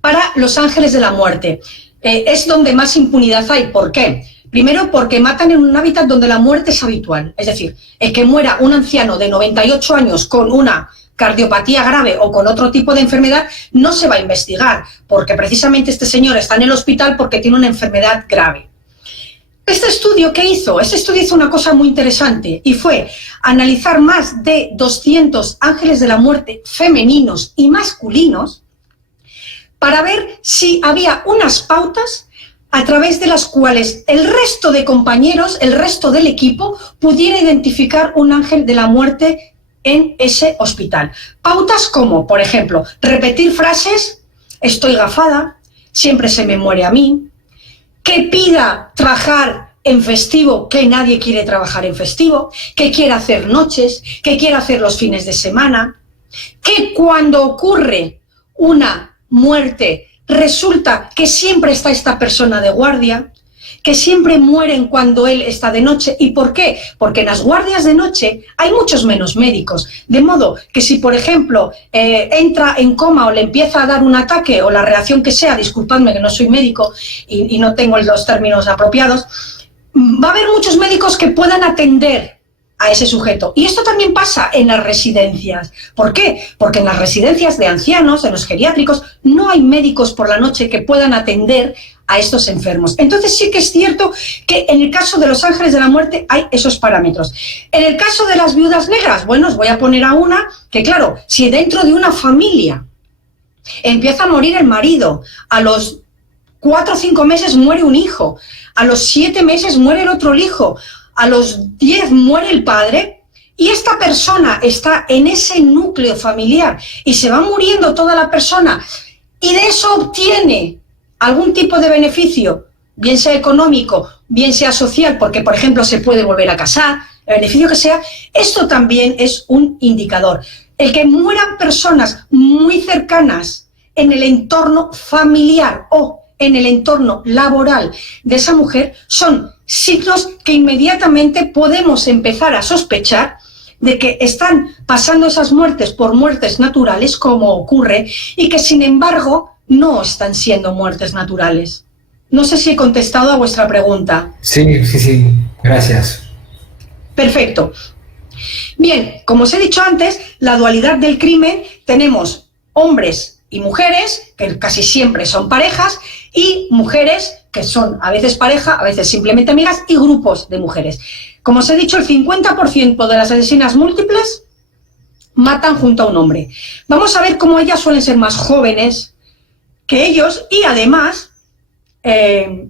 para Los Ángeles de la Muerte. Es donde más impunidad hay. ¿Por qué? Primero, porque matan en un hábitat donde la muerte es habitual. Es decir, el que muera un anciano de 98 años con una cardiopatía grave o con otro tipo de enfermedad no se va a investigar, porque precisamente este señor está en el hospital porque tiene una enfermedad grave. ¿Este estudio qué hizo? Este estudio hizo una cosa muy interesante y fue analizar más de 200 ángeles de la muerte femeninos y masculinos para ver si había unas pautas a través de las cuales el resto de compañeros, el resto del equipo, pudiera identificar un ángel de la muerte en ese hospital. Pautas como, por ejemplo, repetir frases: estoy gafada, siempre se me muere a mí, que pida trabajar en festivo, que nadie quiere trabajar en festivo, que quiera hacer noches, que quiera hacer los fines de semana, que cuando ocurre una muerte resulta que siempre está esta persona de guardia, que siempre mueren cuando él está de noche. ¿Y por qué? Porque en las guardias de noche hay muchos menos médicos, de modo que si, por ejemplo, entra en coma o le empieza a dar un ataque o la reacción que sea, disculpadme que no soy médico y no tengo los términos apropiados, va a haber muchos médicos que puedan atender a ese sujeto. Y esto también pasa en las residencias. ¿Por qué? Porque en las residencias de ancianos, en los geriátricos, no hay médicos por la noche que puedan atender a estos enfermos. Entonces sí que es cierto que en el caso de los ángeles de la muerte hay esos parámetros. En el caso de las viudas negras, bueno, os voy a poner a una que, claro, si dentro de una familia empieza a morir el marido, a los 4 o 5 meses muere un hijo, a los 7 meses muere el otro hijo, a los 10 muere el padre, y esta persona está en ese núcleo familiar y se va muriendo toda la persona, y de eso obtiene algún tipo de beneficio, bien sea económico, bien sea social, porque, por ejemplo, se puede volver a casar, el beneficio que sea, esto también es un indicador. El que mueran personas muy cercanas en el entorno familiar o en el entorno laboral de esa mujer son signos que inmediatamente podemos empezar a sospechar de que están pasando esas muertes por muertes naturales, como ocurre, y que sin embargo no están siendo muertes naturales. No sé si he contestado a vuestra pregunta. Sí, gracias. Perfecto. Bien, como os he dicho antes, la dualidad del crimen, tenemos hombres y mujeres, que casi siempre son parejas, y mujeres que son a veces pareja, a veces simplemente amigas, y grupos de mujeres. Como os he dicho, el 50% de las asesinas múltiples matan junto a un hombre. Vamos a ver cómo ellas suelen ser más jóvenes que ellos y además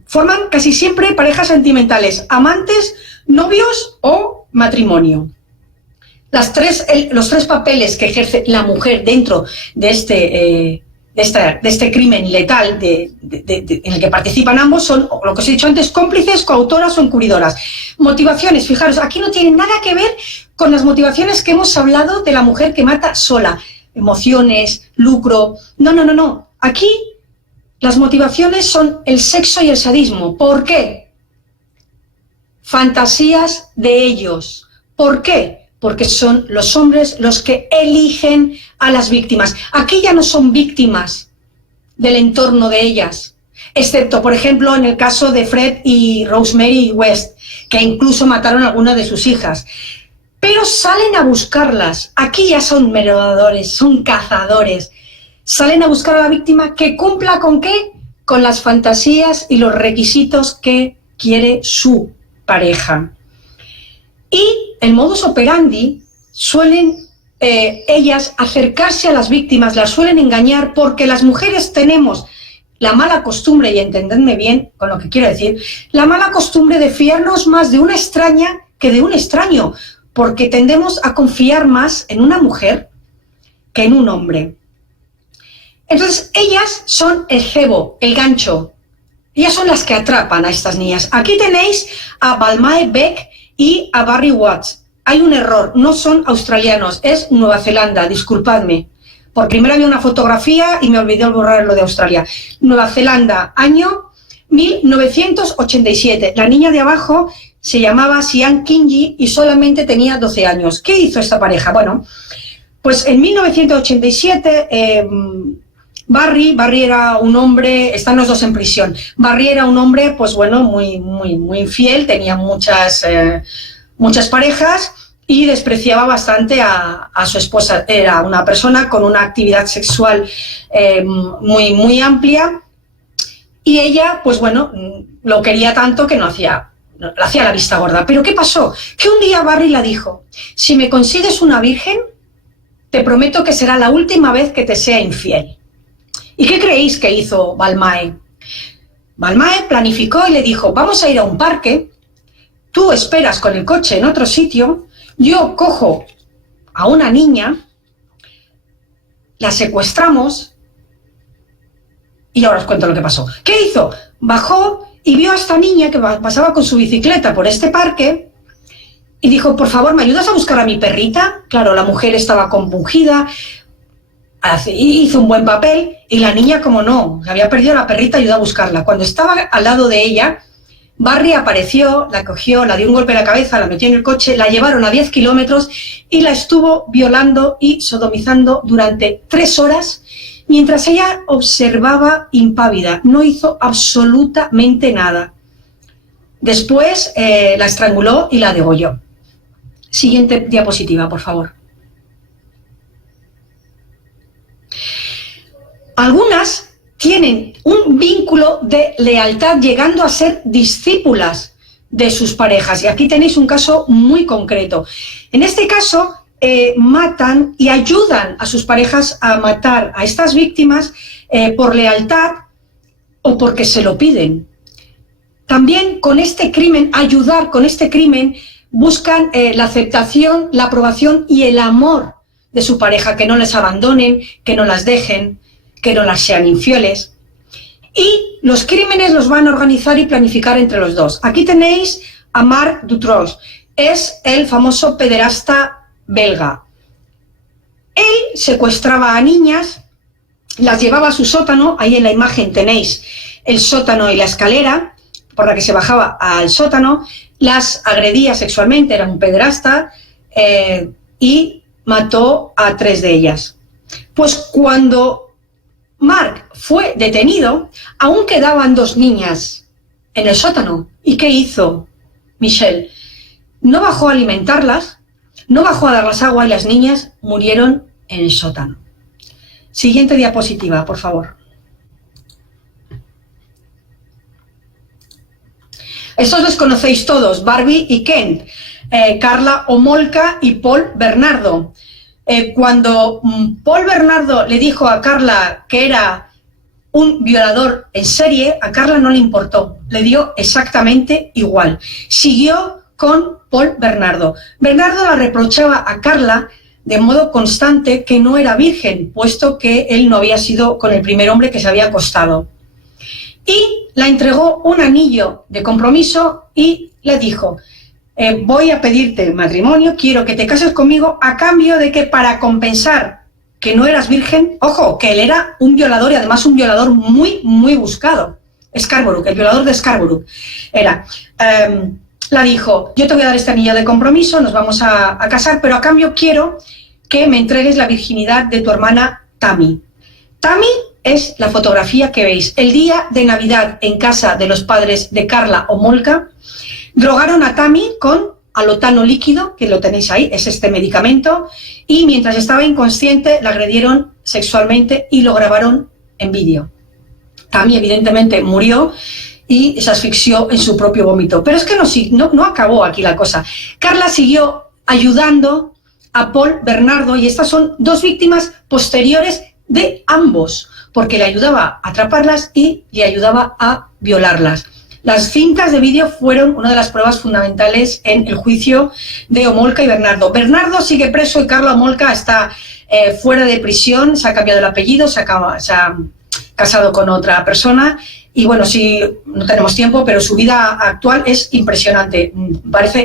forman casi siempre parejas sentimentales, amantes, novios o matrimonio. los tres papeles que ejerce la mujer dentro de este crimen letal en el que participan ambos son, lo que os he dicho antes, cómplices, coautoras o encubredoras. Motivaciones, fijaros, aquí no tienen nada que ver con las motivaciones que hemos hablado de la mujer que mata sola. Emociones, lucro. No. Aquí las motivaciones son el sexo y el sadismo. ¿Por qué? Fantasías de ellos. ¿Por qué? Porque son los hombres los que eligen a las víctimas. Aquí ya no son víctimas del entorno de ellas, excepto, por ejemplo, en el caso de Fred y Rosemary West, que incluso mataron a alguna de sus hijas. Pero salen a buscarlas. Aquí ya son merodeadores, son cazadores. Salen a buscar a la víctima que cumpla ¿con qué? Con las fantasías y los requisitos que quiere su pareja. Y el modus operandi suelen ellas acercarse a las víctimas, las suelen engañar, porque las mujeres tenemos la mala costumbre, y entendedme bien con lo que quiero decir, la mala costumbre de fiarnos más de una extraña que de un extraño, porque tendemos a confiar más en una mujer que en un hombre. Entonces, ellas son el cebo, el gancho. Ellas son las que atrapan a estas niñas. Aquí tenéis a Balmae Beck y a Barry Watts. Hay un error, no son australianos, es Nueva Zelanda, disculpadme. Por primero había una fotografía y me olvidé borrar lo de Australia. Nueva Zelanda, año 1987. La niña de abajo se llamaba Sian Kingi y solamente tenía 12 años. ¿Qué hizo esta pareja? Bueno, pues en 1987... Barry era un hombre, están los dos en prisión. Barry era un hombre, pues bueno, muy infiel, tenía muchas parejas y despreciaba bastante a su esposa. Era una persona con una actividad sexual muy amplia y ella, pues bueno, lo quería tanto que hacía la vista gorda. Pero ¿qué pasó? Que un día Barry la dijo: si me consigues una virgen, te prometo que será la última vez que te sea infiel. ¿Y qué creéis que hizo Balmae? Balmae planificó y le dijo: vamos a ir a un parque, tú esperas con el coche en otro sitio, yo cojo a una niña, la secuestramos y ahora os cuento lo que pasó. ¿Qué hizo? Bajó y vio a esta niña que pasaba con su bicicleta por este parque y dijo: por favor, ¿me ayudas a buscar a mi perrita? Claro, la mujer estaba compungida, hizo un buen papel y la niña, como no, había perdido la perrita, ayudó a buscarla. Cuando estaba al lado de ella, Barry apareció, la cogió, la dio un golpe en la cabeza, la metió en el coche, la llevaron a 10 kilómetros y la estuvo violando y sodomizando durante 3 horas mientras ella observaba impávida. No hizo absolutamente nada. Después la estranguló y la degolló. Siguiente diapositiva, por favor. Algunas tienen un vínculo de lealtad llegando a ser discípulas de sus parejas. Y aquí tenéis un caso muy concreto. En este caso, matan y ayudan a sus parejas a matar a estas víctimas por lealtad o porque se lo piden. También con este crimen, ayudar con este crimen, buscan la aceptación, la aprobación y el amor de su pareja, que no les abandonen, que no las dejen, que no las sean infieles. Y los crímenes los van a organizar y planificar entre los dos. Aquí tenéis a Marc Dutroux, es el famoso pederasta belga. Él secuestraba a niñas, las llevaba a su sótano, ahí en la imagen tenéis el sótano y la escalera por la que se bajaba al sótano, las agredía sexualmente, era un pederasta, y mató a 3 de ellas. Pues cuando Marc fue detenido, aún quedaban 2 niñas en el sótano. ¿Y qué hizo Michelle? No bajó a alimentarlas, no bajó a darles agua y las niñas murieron en el sótano. Siguiente diapositiva, por favor. Estos los conocéis todos, Barbie y Ken, Carla Homolka y Paul Bernardo. Cuando Paul Bernardo le dijo a Carla que era un violador en serie, a Carla no le importó, le dio exactamente igual. Siguió con Paul Bernardo. Bernardo la reprochaba a Carla de modo constante que no era virgen, puesto que él no había sido con el primer hombre que se había acostado. Y la entregó un anillo de compromiso y le dijo: voy a pedirte matrimonio, quiero que te cases conmigo a cambio de que, para compensar que no eras virgen, ojo, que él era un violador y además un violador muy, muy buscado. Scarborough, el violador de Scarborough era. La dijo: yo te voy a dar este anillo de compromiso, nos vamos a casar, pero a cambio quiero que me entregues la virginidad de tu hermana Tammy. Tammy es la fotografía que veis. El día de Navidad, en casa de los padres de Carla Homolka, drogaron a Tammy con alotano líquido, que lo tenéis ahí, es este medicamento, y mientras estaba inconsciente la agredieron sexualmente y lo grabaron en vídeo. Tammy evidentemente murió y se asfixió en su propio vómito. Pero es que no acabó aquí la cosa. Carla siguió ayudando a Paul Bernardo y estas son dos víctimas posteriores de ambos, porque le ayudaba a atraparlas y le ayudaba a violarlas. Las cintas de vídeo fueron una de las pruebas fundamentales en el juicio de Homolka y Bernardo. Bernardo sigue preso y Carla Homolka está fuera de prisión, se ha cambiado el apellido, se ha casado con otra persona. Y bueno, sí, no tenemos tiempo, pero su vida actual es impresionante.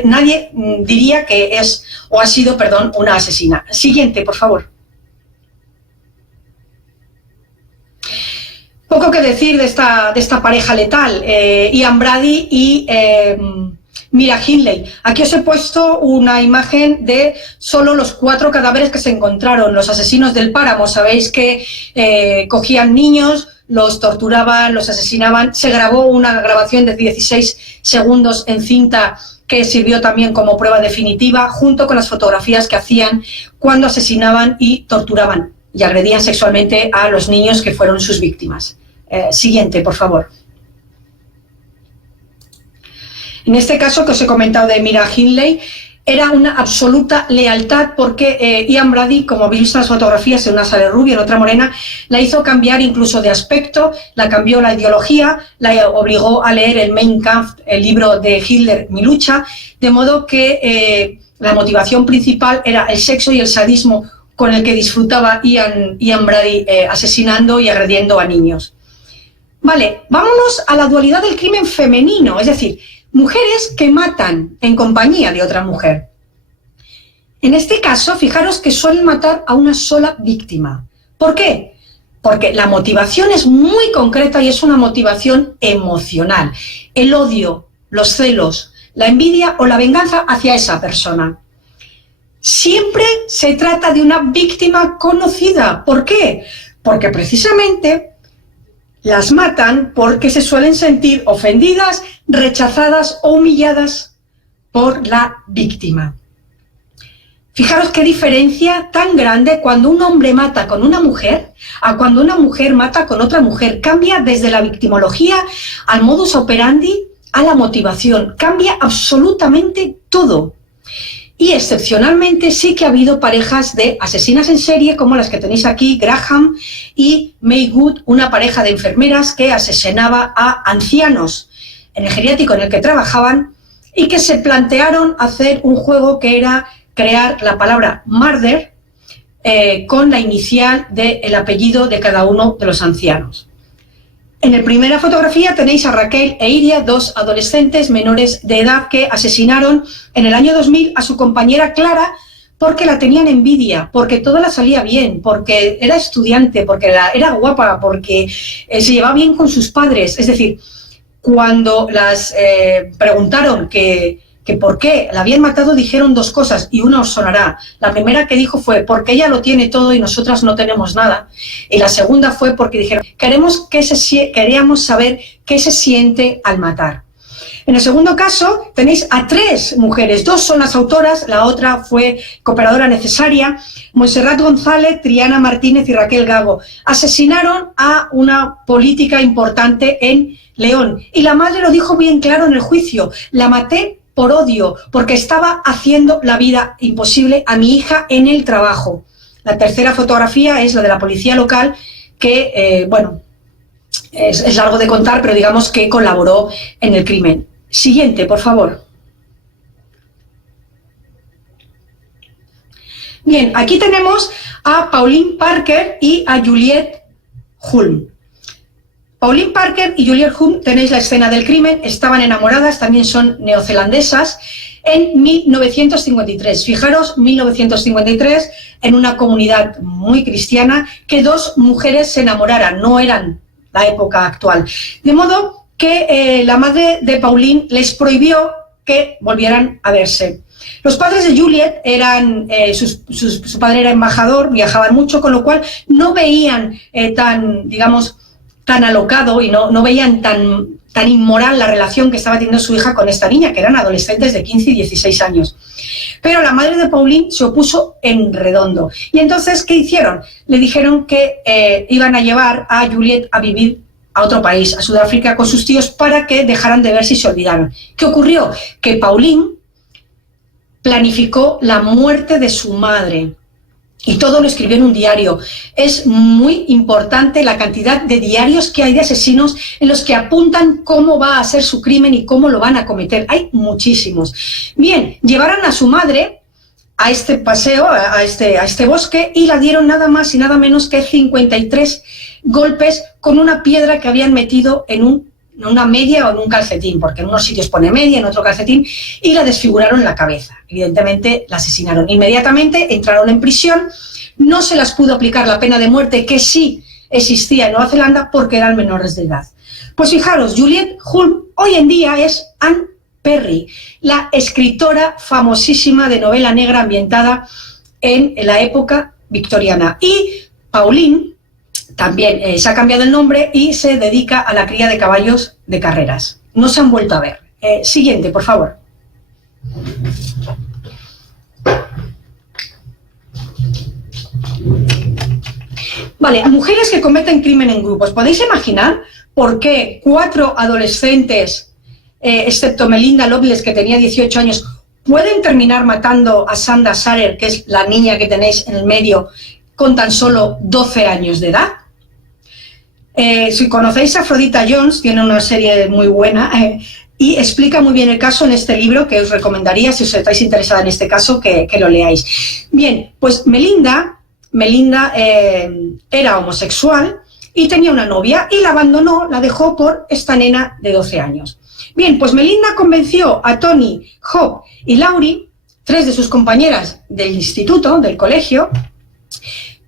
Nadie diría que es o ha sido, perdón, una asesina. Siguiente, por favor. Poco que decir de esta pareja letal, Ian Brady y Mira Hindley. Aquí os he puesto una imagen de solo los 4 cadáveres que se encontraron. Los asesinos del páramo, sabéis que cogían niños, los torturaban, los asesinaban. Se grabó una grabación de 16 segundos en cinta que sirvió también como prueba definitiva, junto con las fotografías que hacían cuando asesinaban y torturaban y agredían sexualmente a los niños que fueron sus víctimas. Siguiente, por favor. En este caso que os he comentado de Mira Hindley, era una absoluta lealtad porque Ian Brady, como habéis visto en las fotografías, en una sale rubia, en otra morena, la hizo cambiar incluso de aspecto, la cambió la ideología, la obligó a leer el Mein Kampf, el libro de Hitler, Mi lucha, de modo que la motivación principal era el sexo y el sadismo con el que disfrutaba Ian Brady asesinando y agrediendo a niños. Vale, vámonos a la dualidad del crimen femenino, es decir, mujeres que matan en compañía de otra mujer. En este caso, fijaros que suelen matar a una sola víctima. ¿Por qué? Porque la motivación es muy concreta y es una motivación emocional. El odio, los celos, la envidia o la venganza hacia esa persona. Siempre se trata de una víctima conocida. ¿Por qué? Porque precisamente las matan porque se suelen sentir ofendidas, rechazadas o humilladas por la víctima. Fijaros qué diferencia tan grande cuando un hombre mata con una mujer a cuando una mujer mata con otra mujer. Cambia desde la victimología al modus operandi a la motivación. Cambia absolutamente todo. Y excepcionalmente sí que ha habido parejas de asesinas en serie, como las que tenéis aquí, Graham y May Good, una pareja de enfermeras que asesinaba a ancianos en el geriátrico en el que trabajaban y que se plantearon hacer un juego que era crear la palabra murder con la inicial del apellido de cada uno de los ancianos. En la primera fotografía tenéis a Raquel e Iria, 2 adolescentes menores de edad que asesinaron en el año 2000 a su compañera Clara porque la tenían envidia, porque todo la salía bien, porque era estudiante, porque era guapa, porque se llevaba bien con sus padres. Es decir, cuando las preguntaron que por qué la habían matado, dijeron 2 cosas y una os sonará. La primera que dijo fue porque ella lo tiene todo y nosotras no tenemos nada. Y la segunda fue porque dijeron queríamos saber qué se siente al matar. En el segundo caso tenéis a 3 mujeres, 2 son las autoras, la otra fue cooperadora necesaria, Montserrat González, Triana Martínez y Raquel Gago. Asesinaron a una política importante en León y la madre lo dijo bien claro en el juicio: la maté por odio, porque estaba haciendo la vida imposible a mi hija en el trabajo. La tercera fotografía es la de la policía local, que, bueno, es largo de contar, pero digamos que colaboró en el crimen. Siguiente, por favor. Bien, aquí tenemos a Pauline Parker y a Juliette Hulme. Pauline Parker y Juliette Hulme, tenéis la escena del crimen, estaban enamoradas, también son neozelandesas, en 1953. Fijaros, 1953, en una comunidad muy cristiana, que dos mujeres se enamoraran, no eran la época actual. De modo que la madre de Pauline les prohibió que volvieran a verse. Los padres de Juliette eran, su padre era embajador, viajaban mucho, con lo cual no veían tan alocado y no veían tan inmoral la relación que estaba teniendo su hija con esta niña, que eran adolescentes de 15 y 16 años. Pero la madre de Pauline se opuso en redondo. Y entonces, ¿qué hicieron? Le dijeron que iban a llevar a Juliette a vivir a otro país, a Sudáfrica, con sus tíos, para que dejaran de verse y se olvidaran. ¿Qué ocurrió? Que Pauline planificó la muerte de su madre. Y todo lo escribió en un diario. Es muy importante la cantidad de diarios que hay de asesinos en los que apuntan cómo va a ser su crimen y cómo lo van a cometer. Hay muchísimos. Bien, llevaron a su madre a este paseo, a este bosque, y la dieron nada más y nada menos que 53 golpes con una piedra que habían metido en una media o en un calcetín, porque en unos sitios pone media, en otro calcetín, y la desfiguraron la cabeza. Evidentemente la asesinaron. Inmediatamente entraron en prisión, no se las pudo aplicar la pena de muerte, que sí existía en Nueva Zelanda, porque eran menores de edad. Pues fijaros, Juliette Hulme hoy en día es Anne Perry, la escritora famosísima de novela negra ambientada en la época victoriana. Y Pauline también se ha cambiado el nombre y se dedica a la cría de caballos de carreras. No se han vuelto a ver. Siguiente, por favor. Vale, mujeres que cometen crimen en grupos. ¿Podéis imaginar por qué 4 adolescentes, excepto Melinda Loveless, que tenía 18 años, pueden terminar matando a Sandra Sarer, que es la niña que tenéis en el medio, con tan solo 12 años de edad? Si conocéis a Afrodita Jones, tiene una serie muy buena y explica muy bien el caso en este libro, que os recomendaría, si os estáis interesada en este caso, que lo leáis. Bien, pues Melinda era homosexual y tenía una novia y la abandonó, la dejó por esta nena de 12 años. Bien, pues Melinda convenció a Tony, Hope y Laurie, 3 de sus compañeras del instituto, del colegio,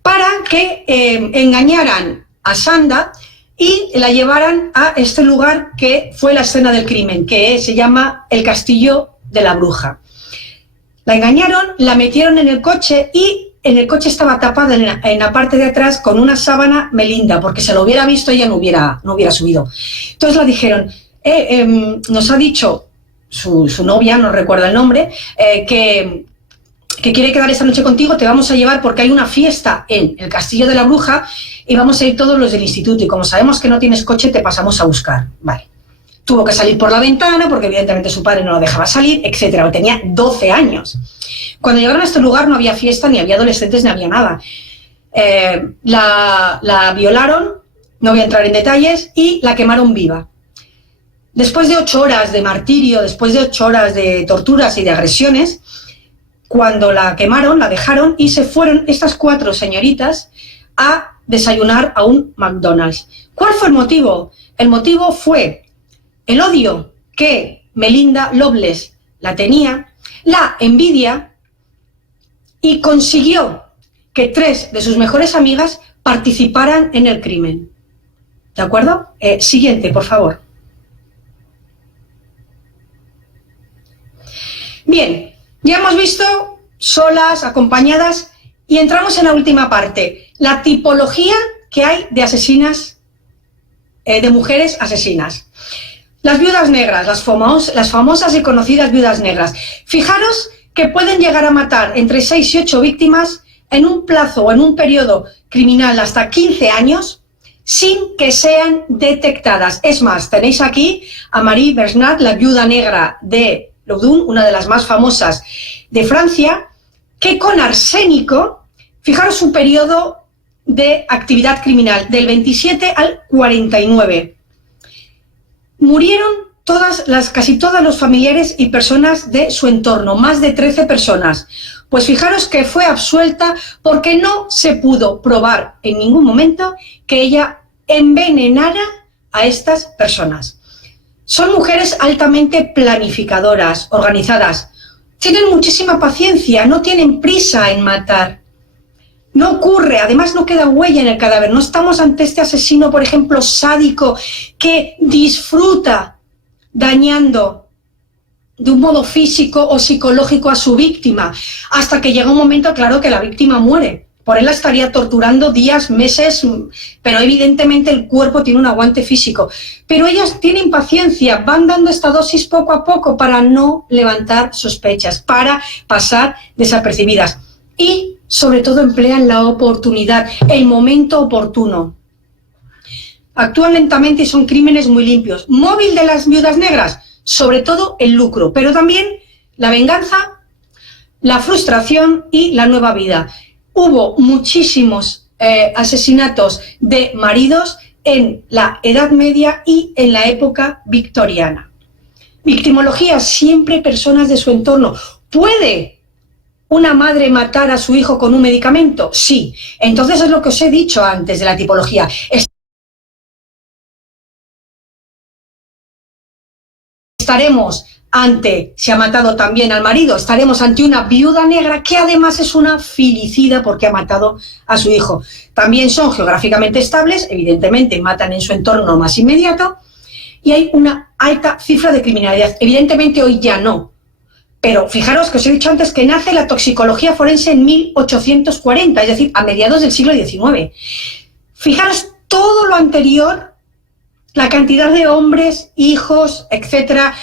para que engañaran a Sanda y la llevaran a este lugar que fue la escena del crimen, que se llama el Castillo de la Bruja. La engañaron, la metieron en el coche y en el coche estaba tapada en la parte de atrás con una sábana Melinda, porque si lo hubiera visto ella no hubiera subido. Entonces la dijeron, nos ha dicho su novia, no recuerdo el nombre, que quiere quedar esta noche contigo, te vamos a llevar porque hay una fiesta en el Castillo de la Bruja y vamos a ir todos los del instituto y como sabemos que no tienes coche te pasamos a buscar. Vale. Tuvo que salir por la ventana porque evidentemente su padre no lo dejaba salir, etcétera. Tenía 12 años. Cuando llegaron a este lugar no había fiesta, ni había adolescentes, ni había nada. La violaron, no voy a entrar en detalles, y la quemaron viva. Después de 8 horas de martirio, después de 8 horas de torturas y de agresiones, cuando la quemaron, la dejaron y se fueron estas 4 señoritas a desayunar a un McDonald's. ¿Cuál fue el motivo? El motivo fue el odio que Melinda Loveless la tenía, la envidia, y consiguió que 3 de sus mejores amigas participaran en el crimen. ¿De acuerdo? Siguiente, por favor. Bien, ya hemos visto solas, acompañadas, y entramos en la última parte, la tipología que hay de asesinas, de mujeres asesinas. Las viudas negras, las famosas y conocidas viudas negras. Fijaros que pueden llegar a matar entre 6 y 8 víctimas en un plazo o en un periodo criminal hasta 15 años sin que sean detectadas. Es más, tenéis aquí a Marie Bernard, la viuda negra de Loudun, una de las más famosas de Francia, que con arsénico, fijaros su periodo de actividad criminal, del 27 al 49. Murieron casi todos los familiares y personas de su entorno, más de 13 personas, Pues fijaros que fue absuelta porque no se pudo probar en ningún momento que ella envenenara a estas personas. Son mujeres altamente planificadoras, organizadas, tienen muchísima paciencia, no tienen prisa en matar. No ocurre, además no queda huella en el cadáver. No estamos ante este asesino, por ejemplo, sádico, que disfruta dañando de un modo físico o psicológico a su víctima, hasta que llega un momento, claro, que la víctima muere. Por él la estaría torturando días, meses, pero evidentemente el cuerpo tiene un aguante físico. Pero ellas tienen paciencia, van dando esta dosis poco a poco para no levantar sospechas, para pasar desapercibidas. Y, sobre todo, emplean la oportunidad, el momento oportuno. Actúan lentamente y son crímenes muy limpios. Móvil de las viudas negras, sobre todo el lucro, pero también la venganza, la frustración y la nueva vida. Hubo muchísimos asesinatos de maridos en la Edad Media y en la época victoriana. Victimología, siempre personas de su entorno. ¿Puede una madre matar a su hijo con un medicamento? Sí. Entonces es lo que os he dicho antes de la tipología. Estaremos ante, se ha matado también al marido, estaremos ante una viuda negra que además es una filicida porque ha matado a su hijo. También son geográficamente estables, evidentemente matan en su entorno más inmediato y hay una alta cifra de criminalidad. Evidentemente hoy ya no, pero fijaros que os he dicho antes que nace la toxicología forense en 1840, es decir, a mediados del siglo XIX. Fijaros todo lo anterior, la cantidad de hombres, hijos, etcétera,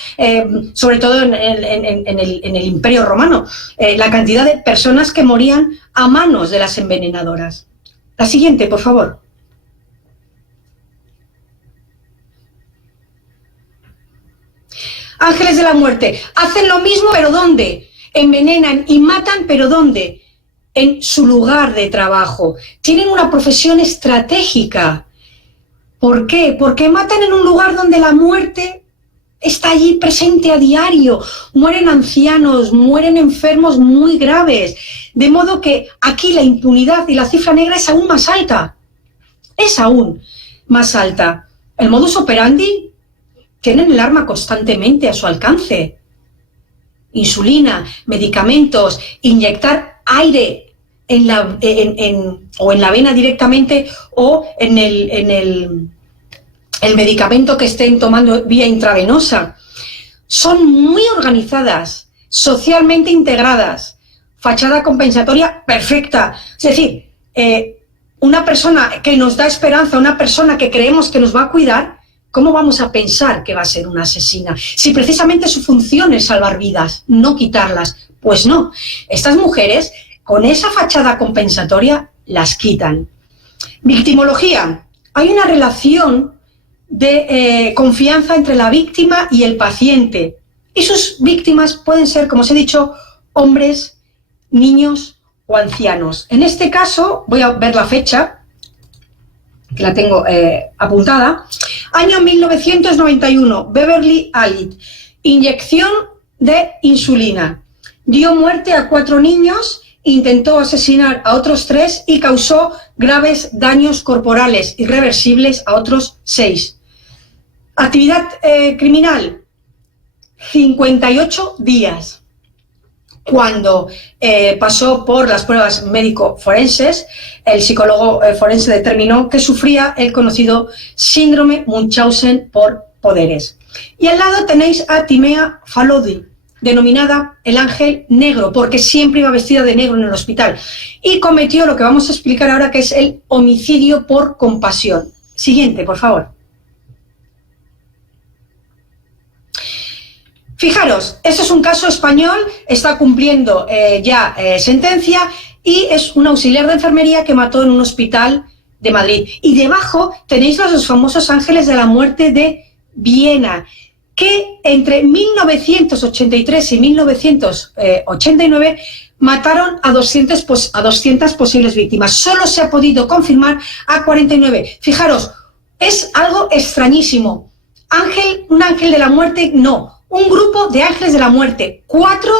sobre todo en el Imperio Romano, la cantidad de personas que morían a manos de las envenenadoras. La siguiente, por favor. Ángeles de la muerte. Hacen lo mismo, pero ¿dónde? Envenenan y matan, pero ¿dónde? En su lugar de trabajo. Tienen una profesión estratégica. ¿Por qué? Porque matan en un lugar donde la muerte está allí presente a diario. Mueren ancianos, mueren enfermos muy graves. De modo que aquí la impunidad y la cifra negra es aún más alta. Es aún más alta. El modus operandi, tienen el arma constantemente a su alcance. Insulina, medicamentos, inyectar aire o en la vena directamente o en el medicamento que estén tomando vía intravenosa. Son muy organizadas, socialmente integradas, fachada compensatoria perfecta. Es decir, una persona que nos da esperanza, una persona que creemos que nos va a cuidar, ¿cómo vamos a pensar que va a ser una asesina? Si precisamente su función es salvar vidas, no quitarlas. Pues no, estas mujeres con esa fachada compensatoria las quitan. Victimología. Hay una relación de confianza entre la víctima y el paciente. Y sus víctimas pueden ser, como os he dicho, hombres, niños o ancianos. En este caso, voy a ver la fecha, que la tengo apuntada. Año 1991, Beverly Allitt. Inyección de insulina. Dio muerte a 4 niños, intentó asesinar a otros 3 y causó graves daños corporales irreversibles a otros 6. Actividad criminal, 58 días. Cuando pasó por las pruebas médico-forenses, el psicólogo forense determinó que sufría el conocido síndrome Munchausen por poderes. Y al lado tenéis a Timea Falodi, denominada el ángel negro, porque siempre iba vestida de negro en el hospital, y cometió lo que vamos a explicar ahora, que es el homicidio por compasión. Siguiente, por favor. Fijaros, este es un caso español, está cumpliendo ya sentencia, y es un auxiliar de enfermería que mató en un hospital de Madrid. Y debajo tenéis los famosos ángeles de la muerte de Viena, que entre 1983 y 1989 mataron a 200 posibles víctimas. Solo se ha podido confirmar a 49. Fijaros, es algo extrañísimo. Un ángel de la muerte, no. Un grupo de ángeles de la muerte. 4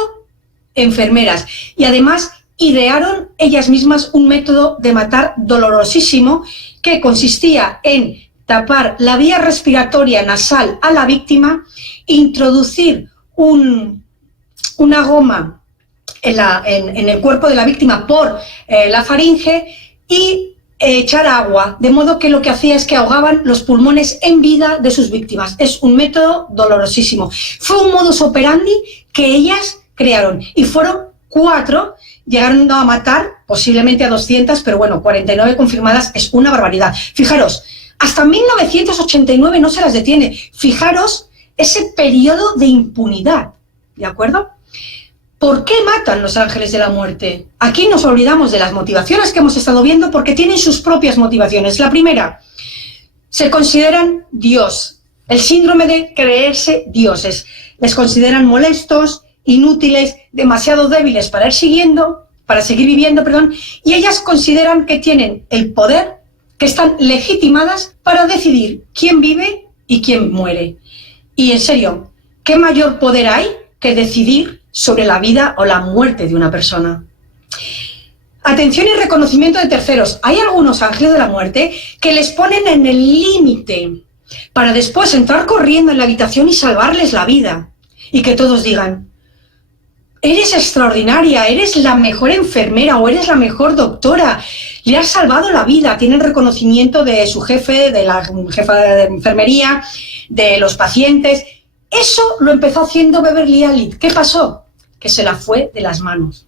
enfermeras y además idearon ellas mismas un método de matar dolorosísimo que consistía en tapar la vía respiratoria nasal a la víctima, introducir una goma en el cuerpo de la víctima por la faringe y echar agua, de modo que lo que hacía es que ahogaban los pulmones en vida de sus víctimas. Es un método dolorosísimo. Fue un modus operandi que ellas crearon y fueron 4, llegaron a matar posiblemente a 200, pero bueno, 49 confirmadas es una barbaridad. Fijaros, hasta 1989 no se las detiene. Fijaros ese periodo de impunidad, ¿de acuerdo? ¿Por qué matan los ángeles de la muerte? Aquí nos olvidamos de las motivaciones que hemos estado viendo porque tienen sus propias motivaciones. La primera, se consideran Dios, el síndrome de creerse dioses. Les consideran molestos, inútiles, demasiado débiles para seguir viviendo, y ellas consideran que tienen el poder, que están legitimadas para decidir quién vive y quién muere. Y en serio, ¿qué mayor poder hay que decidir sobre la vida o la muerte de una persona? Atención y reconocimiento de terceros. Hay algunos ángeles de la muerte que les ponen en el límite para después entrar corriendo en la habitación y salvarles la vida. Y que todos digan, eres extraordinaria, eres la mejor enfermera o eres la mejor doctora, le has salvado la vida. Tienen reconocimiento de su jefe, de la jefa de enfermería, de los pacientes. Eso lo empezó haciendo Beverly Allitt. ¿Qué pasó? Que se la fue de las manos.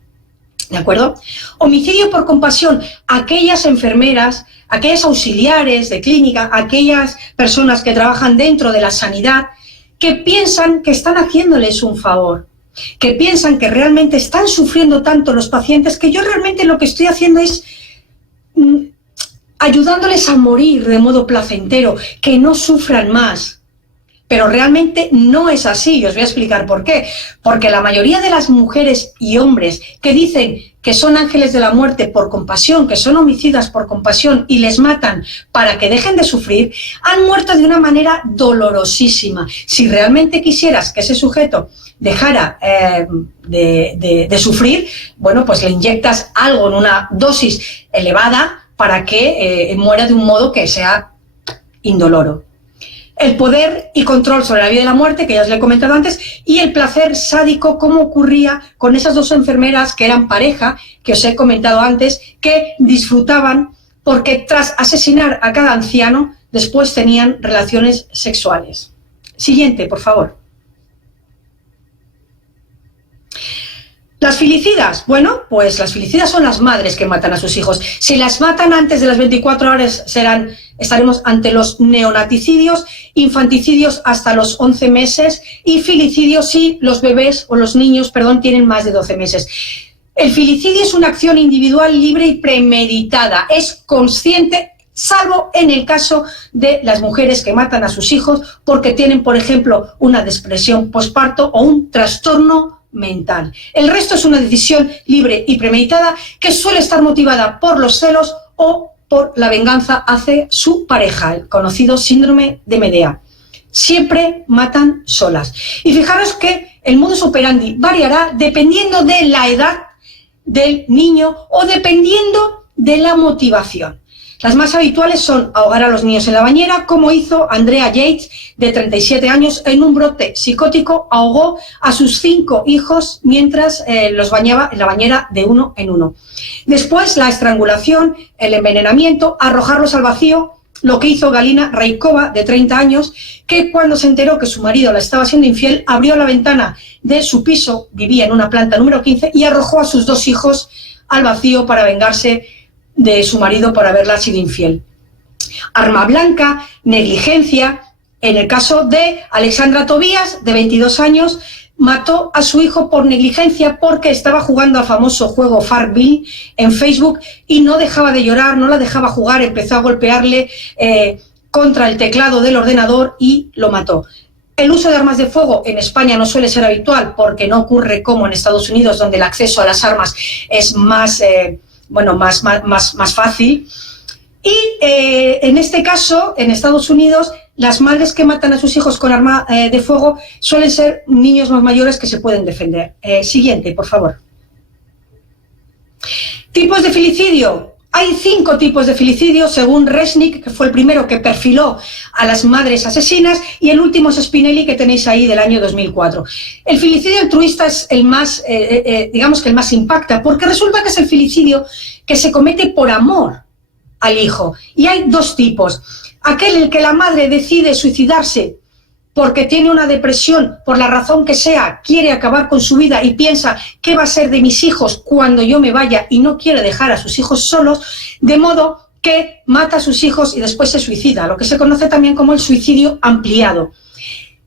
¿De acuerdo? Homicidio por compasión. Aquellas enfermeras, aquellas auxiliares de clínica, aquellas personas que trabajan dentro de la sanidad, que piensan que están haciéndoles un favor, que piensan que realmente están sufriendo tanto los pacientes que yo realmente lo que estoy haciendo es ayudándoles a morir de modo placentero, que no sufran más. Pero realmente no es así, y os voy a explicar por qué. Porque la mayoría de las mujeres y hombres que dicen que son ángeles de la muerte por compasión, que son homicidas por compasión y les matan para que dejen de sufrir, han muerto de una manera dolorosísima. Si realmente quisieras que ese sujeto dejara de sufrir, bueno, pues le inyectas algo en una dosis elevada para que muera de un modo que sea indoloro. El poder y control sobre la vida y la muerte, que ya os lo he comentado antes, y el placer sádico, como ocurría con esas dos enfermeras que eran pareja, que os he comentado antes, que disfrutaban porque tras asesinar a cada anciano, después tenían relaciones sexuales. Siguiente, por favor. Las filicidas, bueno, pues las filicidas son las madres que matan a sus hijos. Si las matan antes de las 24 horas, estaremos ante los neonaticidios, infanticidios hasta los 11 meses y filicidios si los bebés o los niños, tienen más de 12 meses. El filicidio es una acción individual libre y premeditada, es consciente, salvo en el caso de las mujeres que matan a sus hijos porque tienen, por ejemplo, una depresión posparto o un trastorno mental. El resto es una decisión libre y premeditada que suele estar motivada por los celos o por la venganza hacia su pareja, el conocido síndrome de Medea. Siempre matan solas. Y fijaros que el modus operandi variará dependiendo de la edad del niño o dependiendo de la motivación. Las más habituales son ahogar a los niños en la bañera, como hizo Andrea Yates, de 37 años, en un brote psicótico, ahogó a sus 5 hijos mientras los bañaba en la bañera de uno en uno. Después, la estrangulación, el envenenamiento, arrojarlos al vacío, lo que hizo Galina Raikova, de 30 años, que cuando se enteró que su marido la estaba siendo infiel, abrió la ventana de su piso, vivía en una planta número 15, y arrojó a sus 2 hijos al vacío para vengarse de su marido por haberla sido infiel. Arma blanca, negligencia. En el caso de Alexandra Tobías, de 22 años, mató a su hijo por negligencia porque estaba jugando al famoso juego Farmville en Facebook y no dejaba de llorar, no la dejaba jugar, empezó a golpearle contra el teclado del ordenador y lo mató. El uso de armas de fuego en España no suele ser habitual porque no ocurre como en Estados Unidos, donde el acceso a las armas es más fácil. Y en este caso, en Estados Unidos, las madres que matan a sus hijos con arma de fuego suelen ser niños más mayores que se pueden defender. Siguiente, por favor. Tipos de filicidio. Hay 5 tipos de filicidio, según Resnick, que fue el primero que perfiló a las madres asesinas, y el último es Spinelli, que tenéis ahí, del año 2004. El filicidio altruista es el más, digamos que el más impacta, porque resulta que es el filicidio que se comete por amor al hijo. Y hay 2 tipos. Aquel en el que la madre decide suicidarse porque tiene una depresión, por la razón que sea, quiere acabar con su vida y piensa qué va a ser de mis hijos cuando yo me vaya y no quiere dejar a sus hijos solos, de modo que mata a sus hijos y después se suicida, lo que se conoce también como el suicidio ampliado.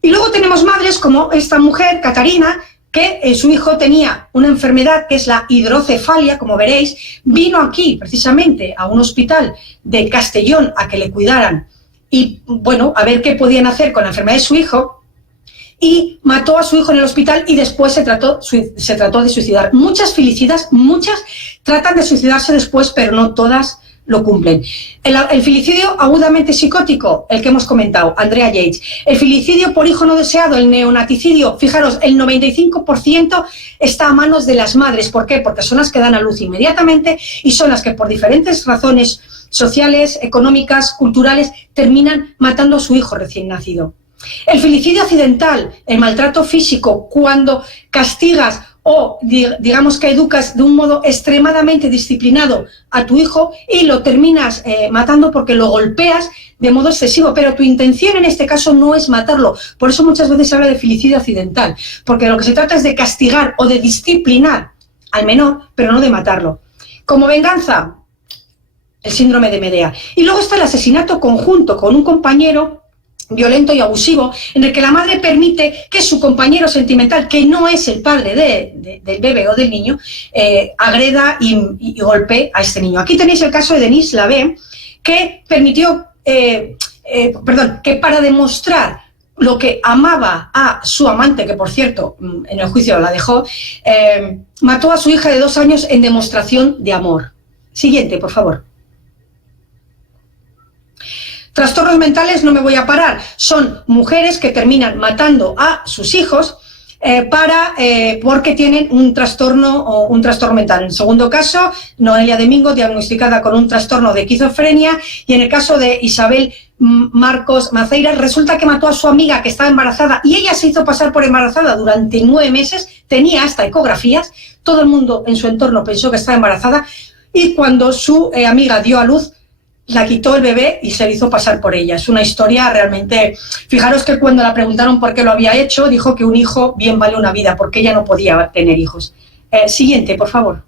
Y luego tenemos madres como esta mujer, Catarina, que su hijo tenía una enfermedad que es la hidrocefalia, como veréis, vino aquí precisamente a un hospital de Castellón a que le cuidaran y, bueno, a ver qué podían hacer con la enfermedad de su hijo, y mató a su hijo en el hospital y después se trató de suicidar. Muchas filicidas, muchas tratan de suicidarse después, pero no todas lo cumplen. El filicidio agudamente psicótico, el que hemos comentado, Andrea Yates. El filicidio por hijo no deseado, el neonaticidio, fijaros, el 95% está a manos de las madres. ¿Por qué? Porque son las que dan a luz inmediatamente y son las que por diferentes razones sociales, económicas, culturales, terminan matando a su hijo recién nacido. El filicidio accidental, el maltrato físico, cuando castigas o digamos que educas de un modo extremadamente disciplinado a tu hijo y lo terminas matando porque lo golpeas de modo excesivo, pero tu intención en este caso no es matarlo. Por eso muchas veces se habla de filicidio accidental, porque lo que se trata es de castigar o de disciplinar al menor, pero no de matarlo. Como venganza, el síndrome de Medea. Y luego está el asesinato conjunto con un compañero violento y abusivo, en el que la madre permite que su compañero sentimental, que no es el padre del bebé o del niño, agreda y golpee a este niño. Aquí tenéis el caso de Denise Labé, que permitió, que para demostrar lo que amaba a su amante, que por cierto en el juicio la dejó, mató a su hija de 2 años en demostración de amor. Siguiente, por favor. Trastornos mentales, no me voy a parar, son mujeres que terminan matando a sus hijos porque tienen un trastorno mental. En el segundo caso, Noelia Domingo, diagnosticada con un trastorno de esquizofrenia, y en el caso de Isabel Marcos Maceiras, resulta que mató a su amiga que estaba embarazada y ella se hizo pasar por embarazada durante 9 meses, tenía hasta ecografías, todo el mundo en su entorno pensó que estaba embarazada y cuando su amiga dio a luz, la quitó el bebé y se le hizo pasar por ella. Es una historia realmente... Fijaros que cuando la preguntaron por qué lo había hecho, dijo que un hijo bien vale una vida, porque ella no podía tener hijos. Siguiente, por favor.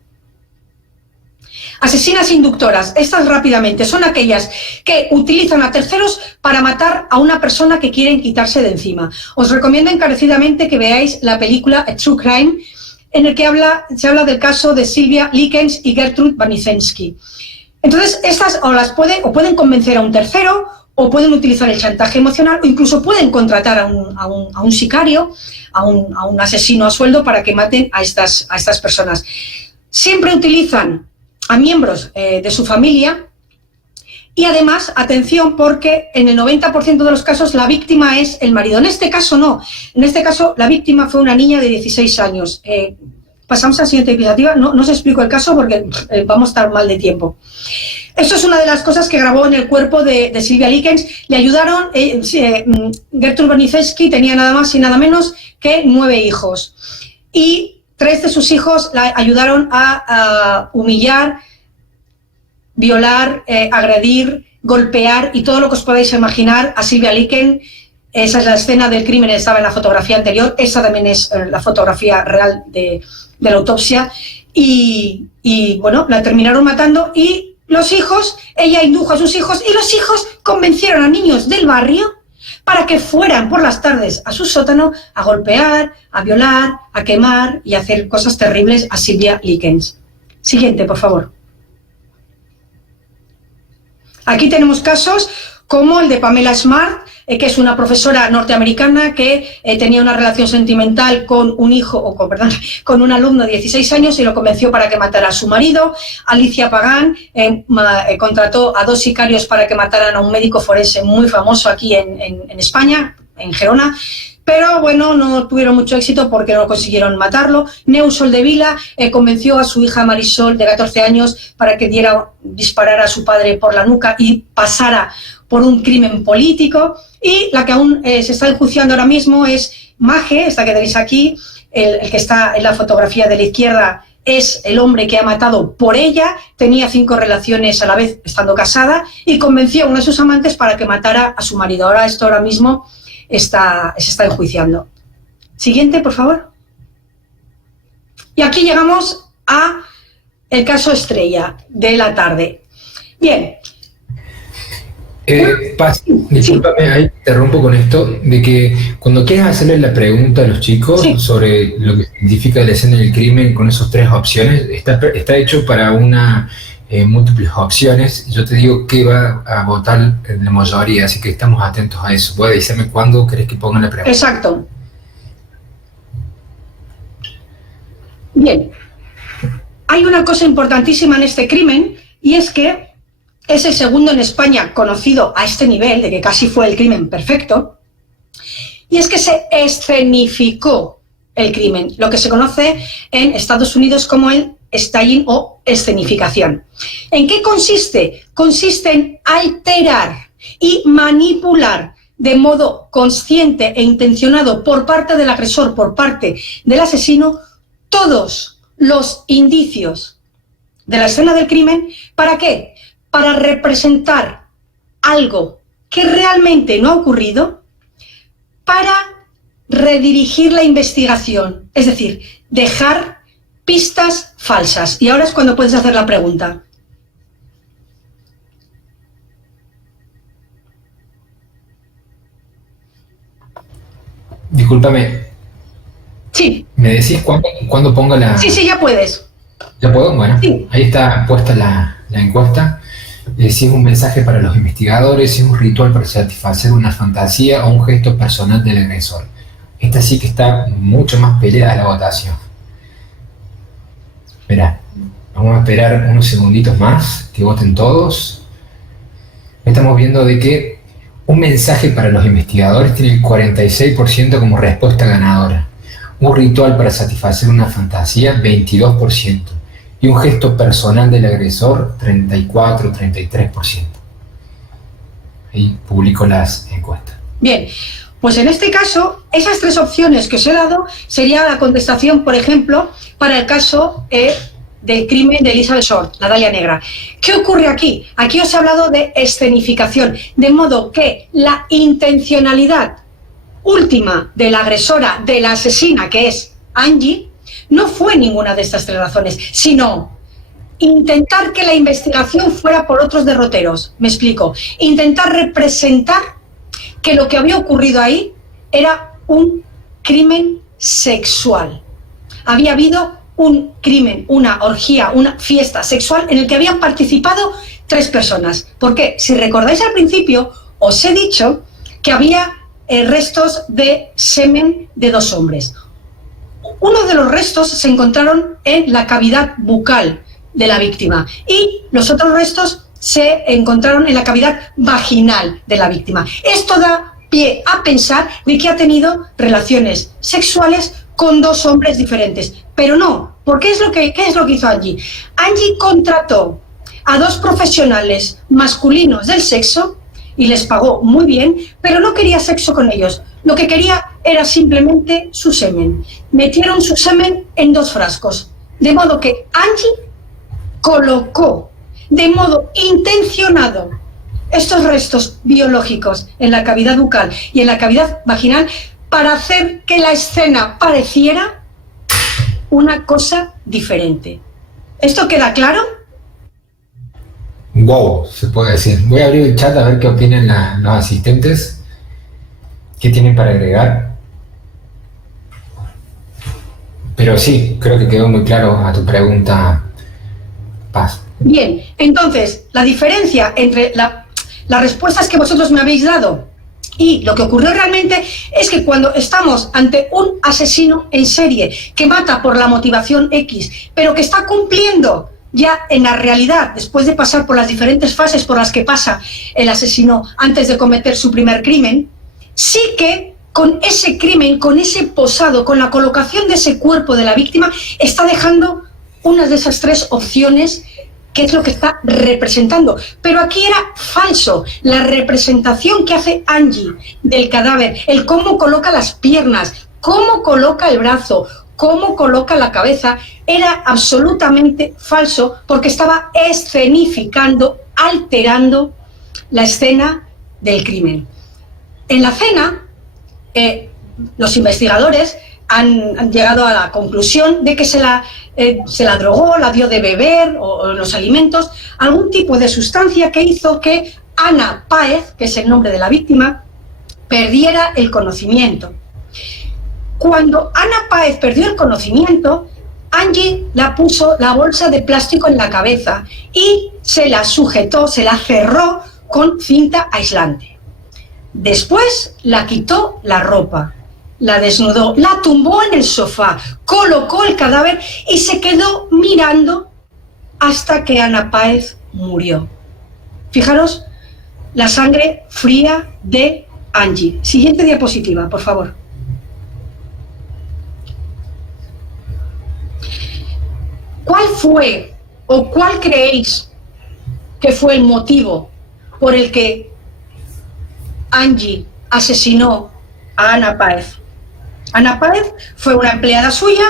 Asesinas inductoras. Estas rápidamente son aquellas que utilizan a terceros para matar a una persona que quieren quitarse de encima. Os recomiendo encarecidamente que veáis la película A True Crime, en el que se habla del caso de Sylvia Likens y Gertrude Banicensky. Entonces, estas o pueden convencer a un tercero, o pueden utilizar el chantaje emocional, o incluso pueden contratar a un sicario, a un asesino a sueldo para que maten a estas personas. Siempre utilizan a miembros de su familia y además, atención, porque en el 90% de los casos la víctima es el marido. En este caso no, en este caso la víctima fue una niña de 16 años. Pasamos a la siguiente diapositiva. No os explico el caso porque vamos a estar mal de tiempo. Esto es una de las cosas que grabó en el cuerpo de Sylvia Likens. Le ayudaron, Gertrude Banicensky tenía nada más y nada menos que 9 hijos. Y 3 de sus hijos la ayudaron a humillar, violar, agredir, golpear y todo lo que os podáis imaginar a Sylvia Likens. Esa es la escena del crimen, estaba en la fotografía anterior. Esa también es la fotografía real de la autopsia. Y bueno, la terminaron matando y los hijos, ella indujo a sus hijos y los hijos convencieron a niños del barrio para que fueran por las tardes a su sótano a golpear, a violar, a quemar y a hacer cosas terribles a Sylvia Likens. Siguiente, por favor. Aquí tenemos casos como el de Pamela Smart, que es una profesora norteamericana que tenía una relación sentimental con un con un alumno de 16 años y lo convenció para que matara a su marido. Alicia Pagán contrató a 2 sicarios para que mataran a un médico forense muy famoso aquí en España, en Gerona. Pero bueno, no tuvieron mucho éxito porque no consiguieron matarlo. Neus Soldevila convenció a su hija Marisol, de 14 años, para que disparara a su padre por la nuca y pasara por un crimen político. Y la que aún se está enjuiciando ahora mismo es Maje, esta que tenéis aquí, el que está en la fotografía de la izquierda es el hombre que ha matado por ella, tenía 5 relaciones a la vez estando casada y convenció a uno de sus amantes para que matara a su marido. Ahora mismo se está enjuiciando. Siguiente, por favor. Y aquí llegamos a el caso estrella de la tarde. Bien. Paz, discúlpame, ahí te rompo con esto, de que cuando quieras hacerle la pregunta a los chicos sobre lo que significa la escena del crimen con esas 3 opciones, está hecho para una múltiples opciones. Yo te digo que va a votar la mayoría, así que estamos atentos a eso. Puedes decirme cuándo querés que ponga la pregunta. Exacto. Bien. Hay una cosa importantísima en este crimen y es que es el segundo en España conocido a este nivel, de que casi fue el crimen perfecto, y es que se escenificó el crimen, lo que se conoce en Estados Unidos como el staging o escenificación. ¿En qué consiste? Consiste en alterar y manipular de modo consciente e intencionado por parte del agresor, por parte del asesino, todos los indicios de la escena del crimen. ¿Para qué? Para representar algo que realmente no ha ocurrido, para redirigir la investigación, es decir, dejar pistas falsas. Y ahora es cuando puedes hacer la pregunta. Discúlpame. Sí. ¿Me decís cuándo pongo la...? Sí, ya puedes. ¿Ya puedo? Bueno, sí. Ahí está puesta la encuesta. Si es un mensaje para los investigadores, si es un ritual para satisfacer una fantasía o un gesto personal del agresor. Esta sí que está mucho más peleada la votación. Espera, vamos a esperar unos segunditos más, que voten todos. Estamos viendo de que un mensaje para los investigadores tiene el 46% como respuesta ganadora. Un ritual para satisfacer una fantasía, 22%. Y un gesto personal del agresor, 34-33%. Ahí publico las encuestas. Bien, pues en este caso, esas 3 opciones que os he dado sería la contestación, por ejemplo, para el caso del crimen de Elizabeth Short, la Dalia Negra. ¿Qué ocurre aquí? Aquí os he hablado de escenificación, de modo que la intencionalidad última de la agresora, de la asesina, que es Angie, no fue ninguna de estas 3 razones, sino intentar que la investigación fuera por otros derroteros. Me explico. Intentar representar que lo que había ocurrido ahí era un crimen sexual. Había habido un crimen, una orgía, una fiesta sexual en el que habían participado 3 personas. Porque, si recordáis al principio, os he dicho que había restos de semen de 2 hombres. Uno de los restos se encontraron en la cavidad bucal de la víctima y los otros restos se encontraron en la cavidad vaginal de la víctima. Esto da pie a pensar de que ha tenido relaciones sexuales con 2 hombres diferentes. Pero no, porque ¿qué es lo que hizo Angie? Angie contrató a 2 profesionales masculinos del sexo y les pagó muy bien, pero no quería sexo con ellos. Lo que quería era simplemente su semen. Metieron su semen en 2 frascos, de modo que Angie colocó de modo intencionado estos restos biológicos en la cavidad bucal y en la cavidad vaginal para hacer que la escena pareciera una cosa diferente. ¿Esto queda claro? Wow, se puede decir. Voy a abrir el chat a ver qué opinan los asistentes. ¿Qué tienen para agregar? Pero sí, creo que quedó muy claro a tu pregunta, Paz. Bien, entonces, la diferencia entre las respuestas que vosotros me habéis dado y lo que ocurrió realmente es que cuando estamos ante un asesino en serie que mata por la motivación X, pero que está cumpliendo ya en la realidad, después de pasar por las diferentes fases por las que pasa el asesino antes de cometer su primer crimen, sí que con ese crimen, con ese posado, con la colocación de ese cuerpo de la víctima, está dejando una de esas tres opciones que es lo que está representando. Pero aquí era falso. La representación que hace Angie del cadáver, el cómo coloca las piernas, cómo coloca el brazo, cómo coloca la cabeza, era absolutamente falso porque estaba escenificando, alterando la escena del crimen. En la cena, los investigadores han llegado a la conclusión de que se la drogó, la dio de beber o los alimentos, algún tipo de sustancia que hizo que Ana Páez, que es el nombre de la víctima, perdiera el conocimiento. Cuando Ana Páez perdió el conocimiento, Angie la puso la bolsa de plástico en la cabeza y se la sujetó, se la cerró con cinta aislante. Después la quitó la ropa, la desnudó, la tumbó en el sofá, colocó el cadáver y se quedó mirando hasta que Ana Páez murió. Fijaros la sangre fría de Angie. Siguiente diapositiva, por favor. ¿Cuál fue o cuál creéis que fue el motivo por el que Angie asesinó a Ana Páez? Ana Páez fue una empleada suya,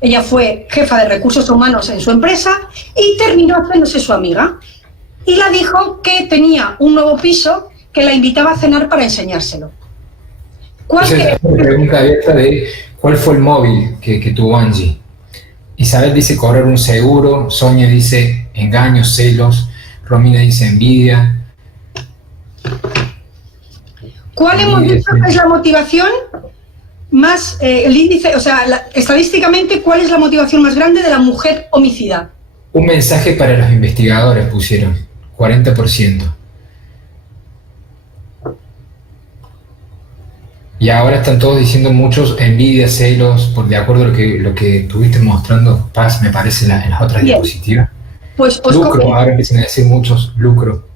ella fue jefa de recursos humanos en su empresa y terminó haciéndose su amiga. Y la dijo que tenía un nuevo piso que la invitaba a cenar para enseñárselo. Esa es la pregunta abierta de cuál fue el móvil que tuvo Angie. Isabel dice cobrar un seguro, Sonia dice engaños, celos, Romina dice envidia. ¿Cuál hemos dicho que es la motivación más, el índice, o sea, estadísticamente, cuál es la motivación más grande de la mujer homicida? Un mensaje para los investigadores pusieron, 40%. Y ahora están todos diciendo muchos envidia, celos, por de acuerdo a lo que estuviste mostrando, Paz, me parece, en las otras diapositivas. Pues lucro, ahora empiezan a decir muchos, lucro.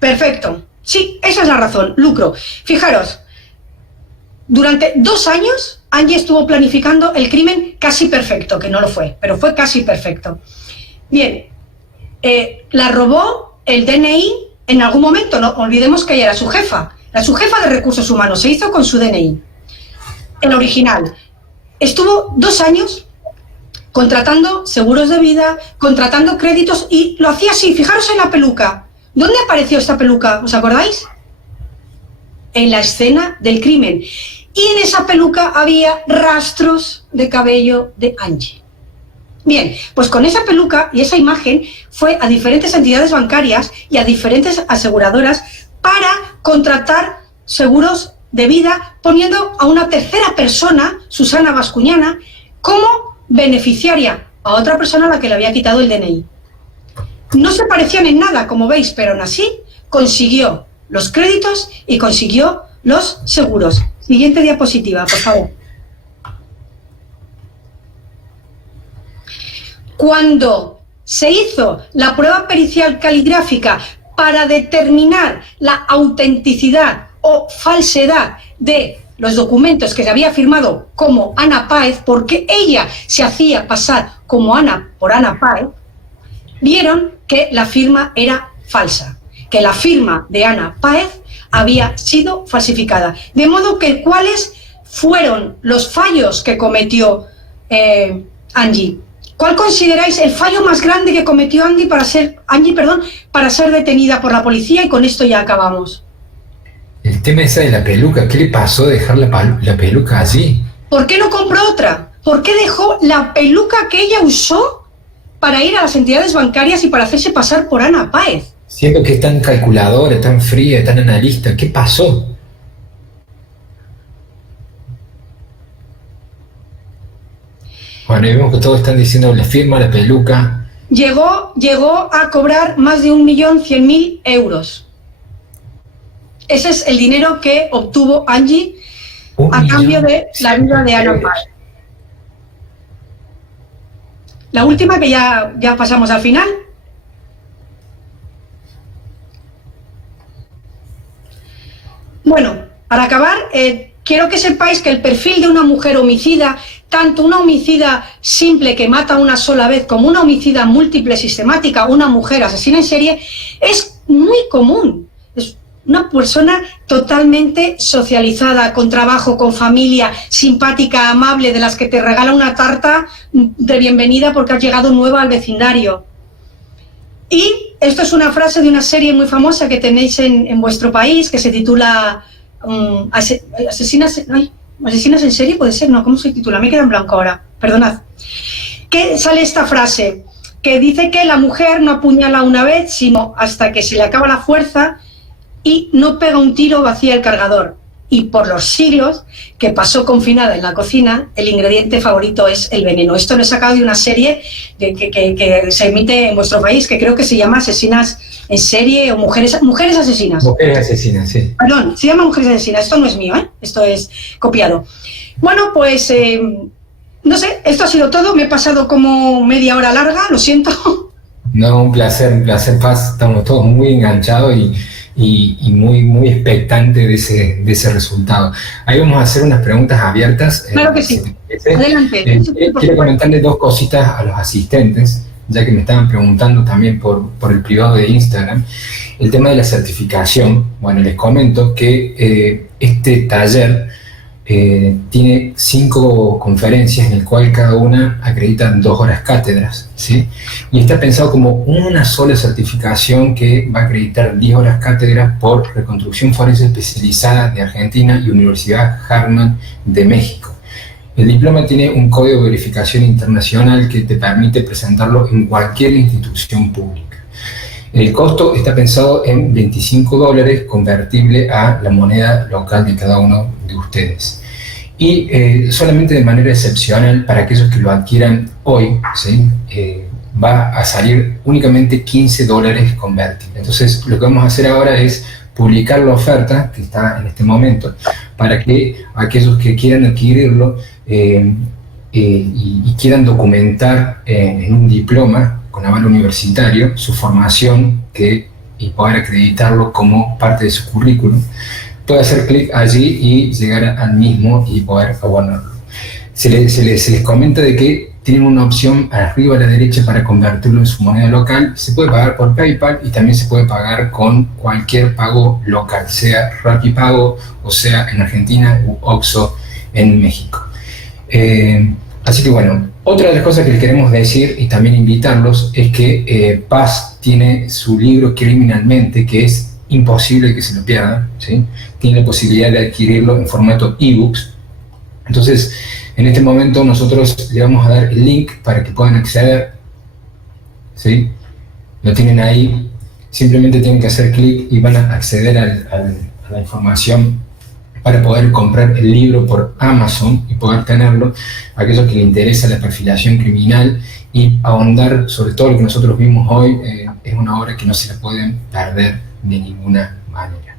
Perfecto. Sí, esa es la razón, lucro. Fijaros, durante 2 años Angie estuvo planificando el crimen casi perfecto, que no lo fue, pero fue casi perfecto. Bien, la robó el DNI en algún momento, no olvidemos que ella era su jefa. Era su jefa de recursos humanos, se hizo con su DNI, el original. Estuvo 2 años contratando seguros de vida, contratando créditos y lo hacía así. Fijaros en la peluca. ¿Dónde apareció esta peluca? ¿Os acordáis? En la escena del crimen. Y en esa peluca había rastros de cabello de Angie. Bien, pues con esa peluca y esa imagen fue a diferentes entidades bancarias y a diferentes aseguradoras para contratar seguros de vida, poniendo a una tercera persona, Susana Bascuñana, como beneficiaria a otra persona a la que le había quitado el DNI. No se parecían en nada, como veis, pero aún así consiguió los créditos y consiguió los seguros. Siguiente diapositiva, por favor. Cuando se hizo la prueba pericial caligráfica para determinar la autenticidad o falsedad de los documentos que se había firmado como Ana Páez, porque ella se hacía pasar como por Ana Páez, vieron que la firma era falsa, que la firma de Ana Páez había sido falsificada. De modo que, ¿cuáles fueron los fallos que cometió Angie? ¿Cuál consideráis el fallo más grande que cometió Angie para ser detenida por la policía? Y con esto ya acabamos. El tema ese de la peluca, ¿qué le pasó de dejar la peluca allí? ¿Por qué no compró otra? ¿Por qué dejó la peluca que ella usó para ir a las entidades bancarias y para hacerse pasar por Ana Páez? Siento que es tan calculadora, tan fría, tan analista. ¿Qué pasó? Bueno, y vemos que todos están diciendo la firma, la peluca. Llegó a cobrar más de 1.100.000 euros. Ese es el dinero que obtuvo Angie a cambio de la vida de Ana Paz. La última, que ya pasamos al final. Bueno, para acabar, quiero que sepáis que el perfil de una mujer homicida, tanto una homicida simple que mata una sola vez como una homicida múltiple sistemática, una mujer asesina en serie, es muy común. Es una persona totalmente socializada, con trabajo, con familia, simpática, amable, de las que te regala una tarta de bienvenida porque has llegado nueva al vecindario. Y esto es una frase de una serie muy famosa que tenéis en vuestro país, que se titula Asesinas en serie, puede ser, ¿no? ¿Cómo se titula? Me queda en blanco ahora, perdonad. Que sale esta frase, que dice que la mujer no apuñala una vez, sino hasta que se le acaba la fuerza, y no pega un tiro, vacía el cargador. Y por los siglos que pasó confinada en la cocina, el ingrediente favorito es el veneno. Esto lo he sacado de una serie que se emite en vuestro país, que creo que se llama Asesinas en serie o Mujeres asesinas. Mujeres asesinas, sí. Perdón, se llama Mujeres asesinas. Esto no es mío, ¿eh? Esto es copiado. Bueno, pues no sé, esto ha sido todo. Me he pasado como media hora larga, lo siento. No, un placer, Paz. Estamos todos muy enganchados y muy expectantes de ese resultado. Ahí vamos a hacer unas preguntas abiertas. Claro que sí. Adelante. Quiero comentarle dos cositas a los asistentes, ya que me estaban preguntando también por el privado de Instagram, el tema de la certificación. Bueno, les comento que este taller tiene 5 conferencias en el cual cada una acredita 2 horas cátedras, ¿sí? Y está pensado como una sola certificación que va a acreditar 10 horas cátedras por Reconstrucción Forense Especializada de Argentina y Universidad Hartman de México. El diploma tiene un código de verificación internacional que te permite presentarlo en cualquier institución pública. El costo está pensado en $25, convertible a la moneda local de cada uno de ustedes. Y solamente de manera excepcional, para aquellos que lo adquieran hoy, ¿sí? Va a salir únicamente $15 convertible. Entonces, lo que vamos a hacer ahora es publicar la oferta que está en este momento, para que aquellos que quieran adquirirlo y quieran documentar en un diploma con aval universitario su formación y poder acreditarlo como parte de su currículum, puede hacer clic allí y llegar al mismo y poder abonarlo. Se les comenta de que tienen una opción arriba a la derecha para convertirlo en su moneda local. Se puede pagar por PayPal y también se puede pagar con cualquier pago local, sea Rapipago o sea en Argentina u OXXO en México. Así que bueno, otra de las cosas que les queremos decir y también invitarlos es que Paz tiene su libro Criminalmente, que es imposible que se lo pierdan, ¿sí? Tiene la posibilidad de adquirirlo en formato ebooks. Entonces, en este momento nosotros le vamos a dar el link para que puedan acceder, ¿sí? Lo tienen ahí, simplemente tienen que hacer clic y van a acceder a la información para poder comprar el libro por Amazon y poder tenerlo. A aquellos que les interesa la perfilación criminal y ahondar sobre todo lo que nosotros vimos hoy, es una obra que no se la pueden perder de ninguna manera.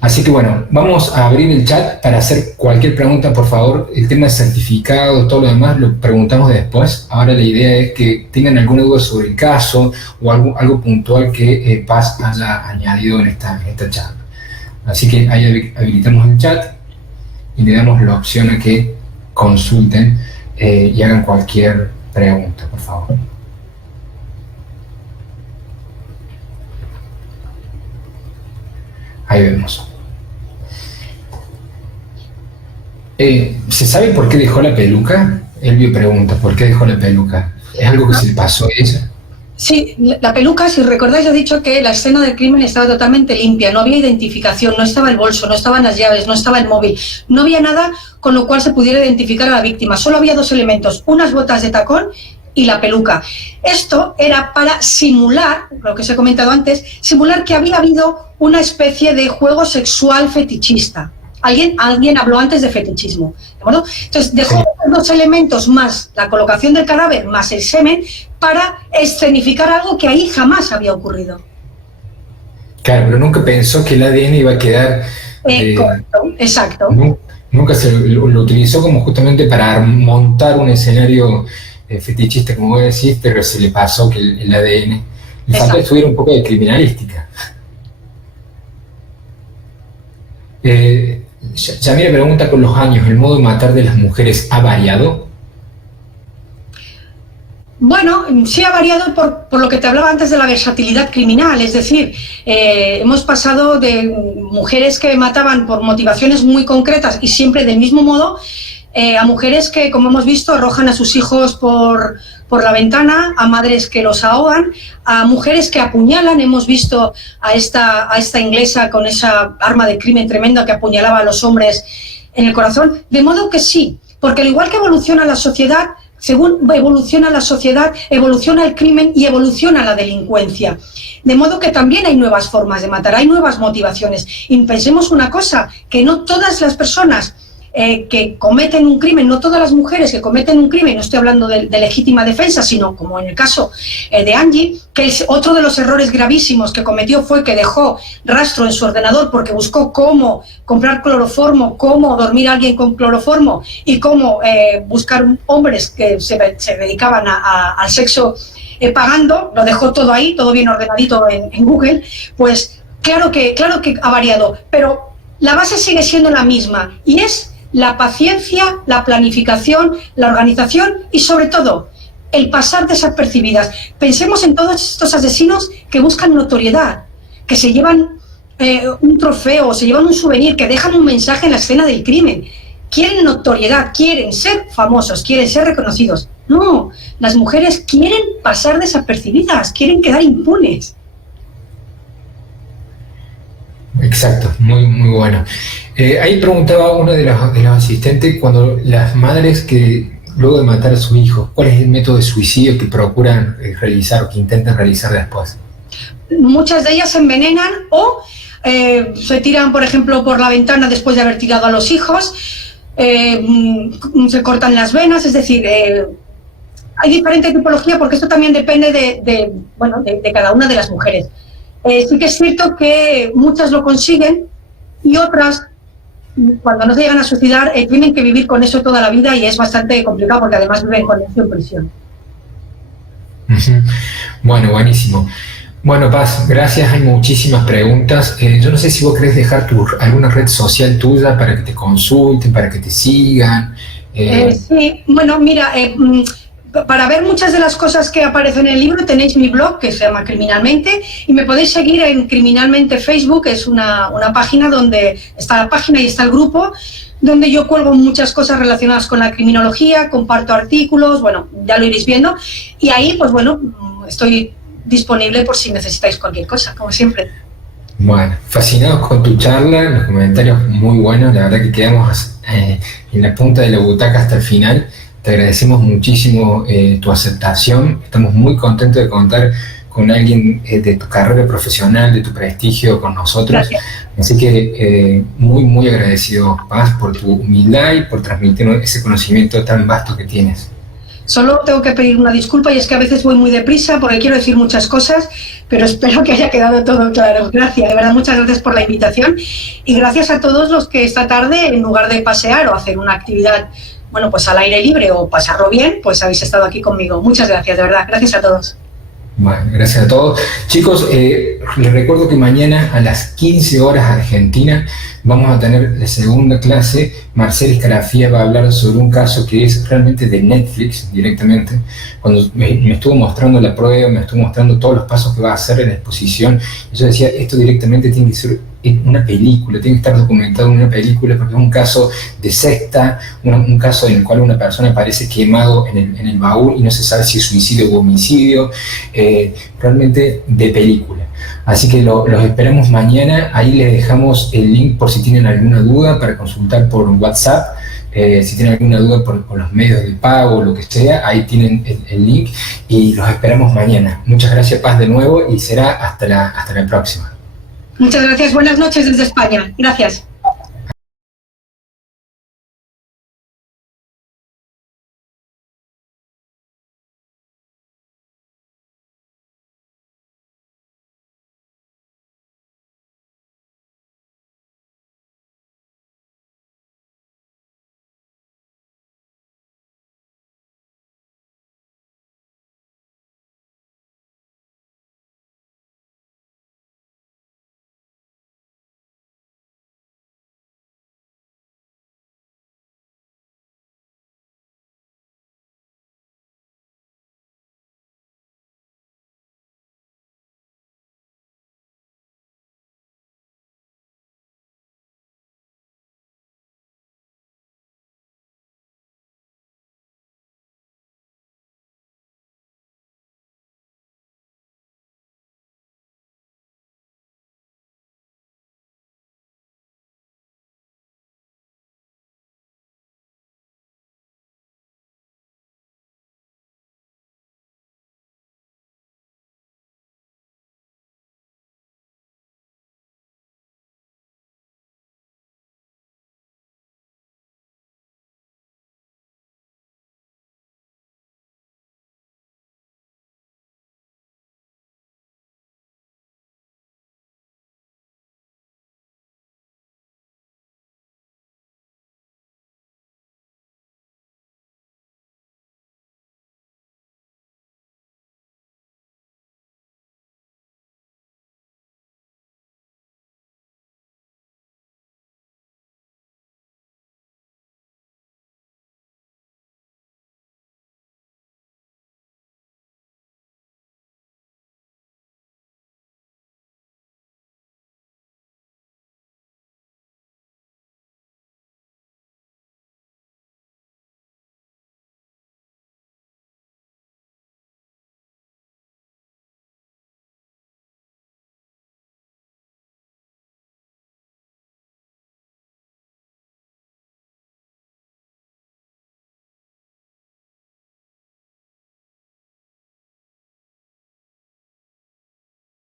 Así que bueno, vamos a abrir el chat para hacer cualquier pregunta, por favor. El tema de certificado, todo lo demás lo preguntamos después. Ahora la idea es que tengan alguna duda sobre el caso o algo puntual que Paz haya añadido en esta charla. Así que ahí habilitamos el chat y le damos la opción a que consulten y hagan cualquier pregunta, por favor. Ahí vemos. ¿Se sabe por qué dejó la peluca? Elvio pregunta, ¿por qué dejó la peluca? ¿Es algo que se le pasó a ella? Sí, la peluca, si recordáis, he dicho que la escena del crimen estaba totalmente limpia, no había identificación, no estaba el bolso, no estaban las llaves, no estaba el móvil, no había nada con lo cual se pudiera identificar a la víctima, solo había 2 elementos, unas botas de tacón y la peluca. Esto era para simular, lo que os he comentado antes, simular que había habido una especie de juego sexual fetichista. Alguien habló antes de fetichismo, ¿de acuerdo? Entonces dejó los 2 elementos más la colocación del cadáver más el semen para escenificar algo que ahí jamás había ocurrido. Claro, pero nunca pensó que el ADN iba a quedar... Correcto, exacto. Nunca se lo utilizó como justamente para montar un escenario fetichista, como vos decís, pero se le pasó que el ADN... Le faltó estudiar un poco de criminalística. Yamira pregunta, con los años, ¿el modo de matar de las mujeres ha variado? Bueno, sí ha variado por lo que te hablaba antes de la versatilidad criminal, es decir, hemos pasado de mujeres que mataban por motivaciones muy concretas y siempre del mismo modo, a mujeres que, como hemos visto, arrojan a sus hijos por la ventana, a madres que los ahogan, a mujeres que apuñalan. Hemos visto a esta inglesa con esa arma de crimen tremenda que apuñalaba a los hombres en el corazón. De modo que sí, porque al igual que evoluciona la sociedad, según evoluciona la sociedad, evoluciona el crimen y evoluciona la delincuencia. De modo que también hay nuevas formas de matar, hay nuevas motivaciones. Y pensemos una cosa, que no todas las personas que cometen un crimen, no todas las mujeres que cometen un crimen, no estoy hablando de legítima defensa, sino como en el caso de Angie, que es otro de los errores gravísimos que cometió fue que dejó rastro en su ordenador porque buscó cómo comprar cloroformo, cómo dormir a alguien con cloroformo y cómo buscar hombres que se dedicaban al sexo pagando, lo dejó todo ahí, todo bien ordenadito en Google. Pues claro que ha variado, pero la base sigue siendo la misma y es la paciencia, la planificación, la organización y sobre todo el pasar desapercibidas. Pensemos en todos estos asesinos que buscan notoriedad, que se llevan un trofeo, se llevan un souvenir, que dejan un mensaje en la escena del crimen. Quieren notoriedad, quieren ser famosos, quieren ser reconocidos. No, las mujeres quieren pasar desapercibidas, quieren quedar impunes. Exacto, muy, muy bueno. Ahí preguntaba uno de los asistentes, cuando las madres que luego de matar a su hijo, ¿cuál es el método de suicidio que procuran realizar o que intentan realizar después? Muchas de ellas se envenenan o se tiran, por ejemplo, por la ventana después de haber tirado a los hijos, se cortan las venas, es decir, hay diferente tipología porque esto también depende de cada una de las mujeres. Sí que es cierto que muchas lo consiguen y otras, cuando no se llegan a suicidar, tienen que vivir con eso toda la vida y es bastante complicado porque además viven con eso en prisión. Bueno, buenísimo. Bueno, Paz, gracias. Hay muchísimas preguntas. Yo no sé si vos querés dejar alguna red social tuya para que te consulten, para que te sigan. Sí, bueno, mira... para ver muchas de las cosas que aparecen en el libro tenéis mi blog que se llama Criminalmente y me podéis seguir en Criminalmente Facebook, es una página donde está la página y está el grupo donde yo cuelgo muchas cosas relacionadas con la criminología, comparto artículos, bueno, ya lo iréis viendo y ahí pues bueno, estoy disponible por si necesitáis cualquier cosa, como siempre. Bueno, fascinados con tu charla, los comentarios muy buenos, la verdad que quedamos en la punta de la butaca hasta el final. Te agradecemos muchísimo tu aceptación, estamos muy contentos de contar con alguien de tu carrera profesional, de tu prestigio con nosotros. Gracias. Así que muy, muy agradecido, Paz, por tu humildad y por transmitirnos ese conocimiento tan vasto que tienes. Solo tengo que pedir una disculpa y es que a veces voy muy deprisa porque quiero decir muchas cosas, pero espero que haya quedado todo claro. Gracias, de verdad, muchas gracias por la invitación y gracias a todos los que esta tarde, en lugar de pasear o hacer una actividad bueno, pues al aire libre o pasarlo bien, pues habéis estado aquí conmigo. Muchas gracias, de verdad. Gracias a todos. Bueno, gracias a todos. Chicos, les recuerdo que mañana a las 15 horas Argentina vamos a tener la segunda clase. Marcela Escarafía va a hablar sobre un caso que es realmente de Netflix directamente. Cuando me estuvo mostrando la prueba, me estuvo mostrando todos los pasos que va a hacer en la exposición, yo decía, esto directamente tiene que ser una película, tiene que estar documentado en una película porque es un caso de secta, un caso en el cual una persona aparece quemado en el baúl y no se sabe si es suicidio o homicidio, realmente de película. Así que los esperamos mañana, ahí les dejamos el link por si tienen alguna duda para consultar por WhatsApp, si tienen alguna duda por los medios de pago o lo que sea, ahí tienen el link y los esperamos mañana. Muchas gracias, Paz, de nuevo y será hasta la próxima. Muchas gracias, buenas noches desde España. Gracias.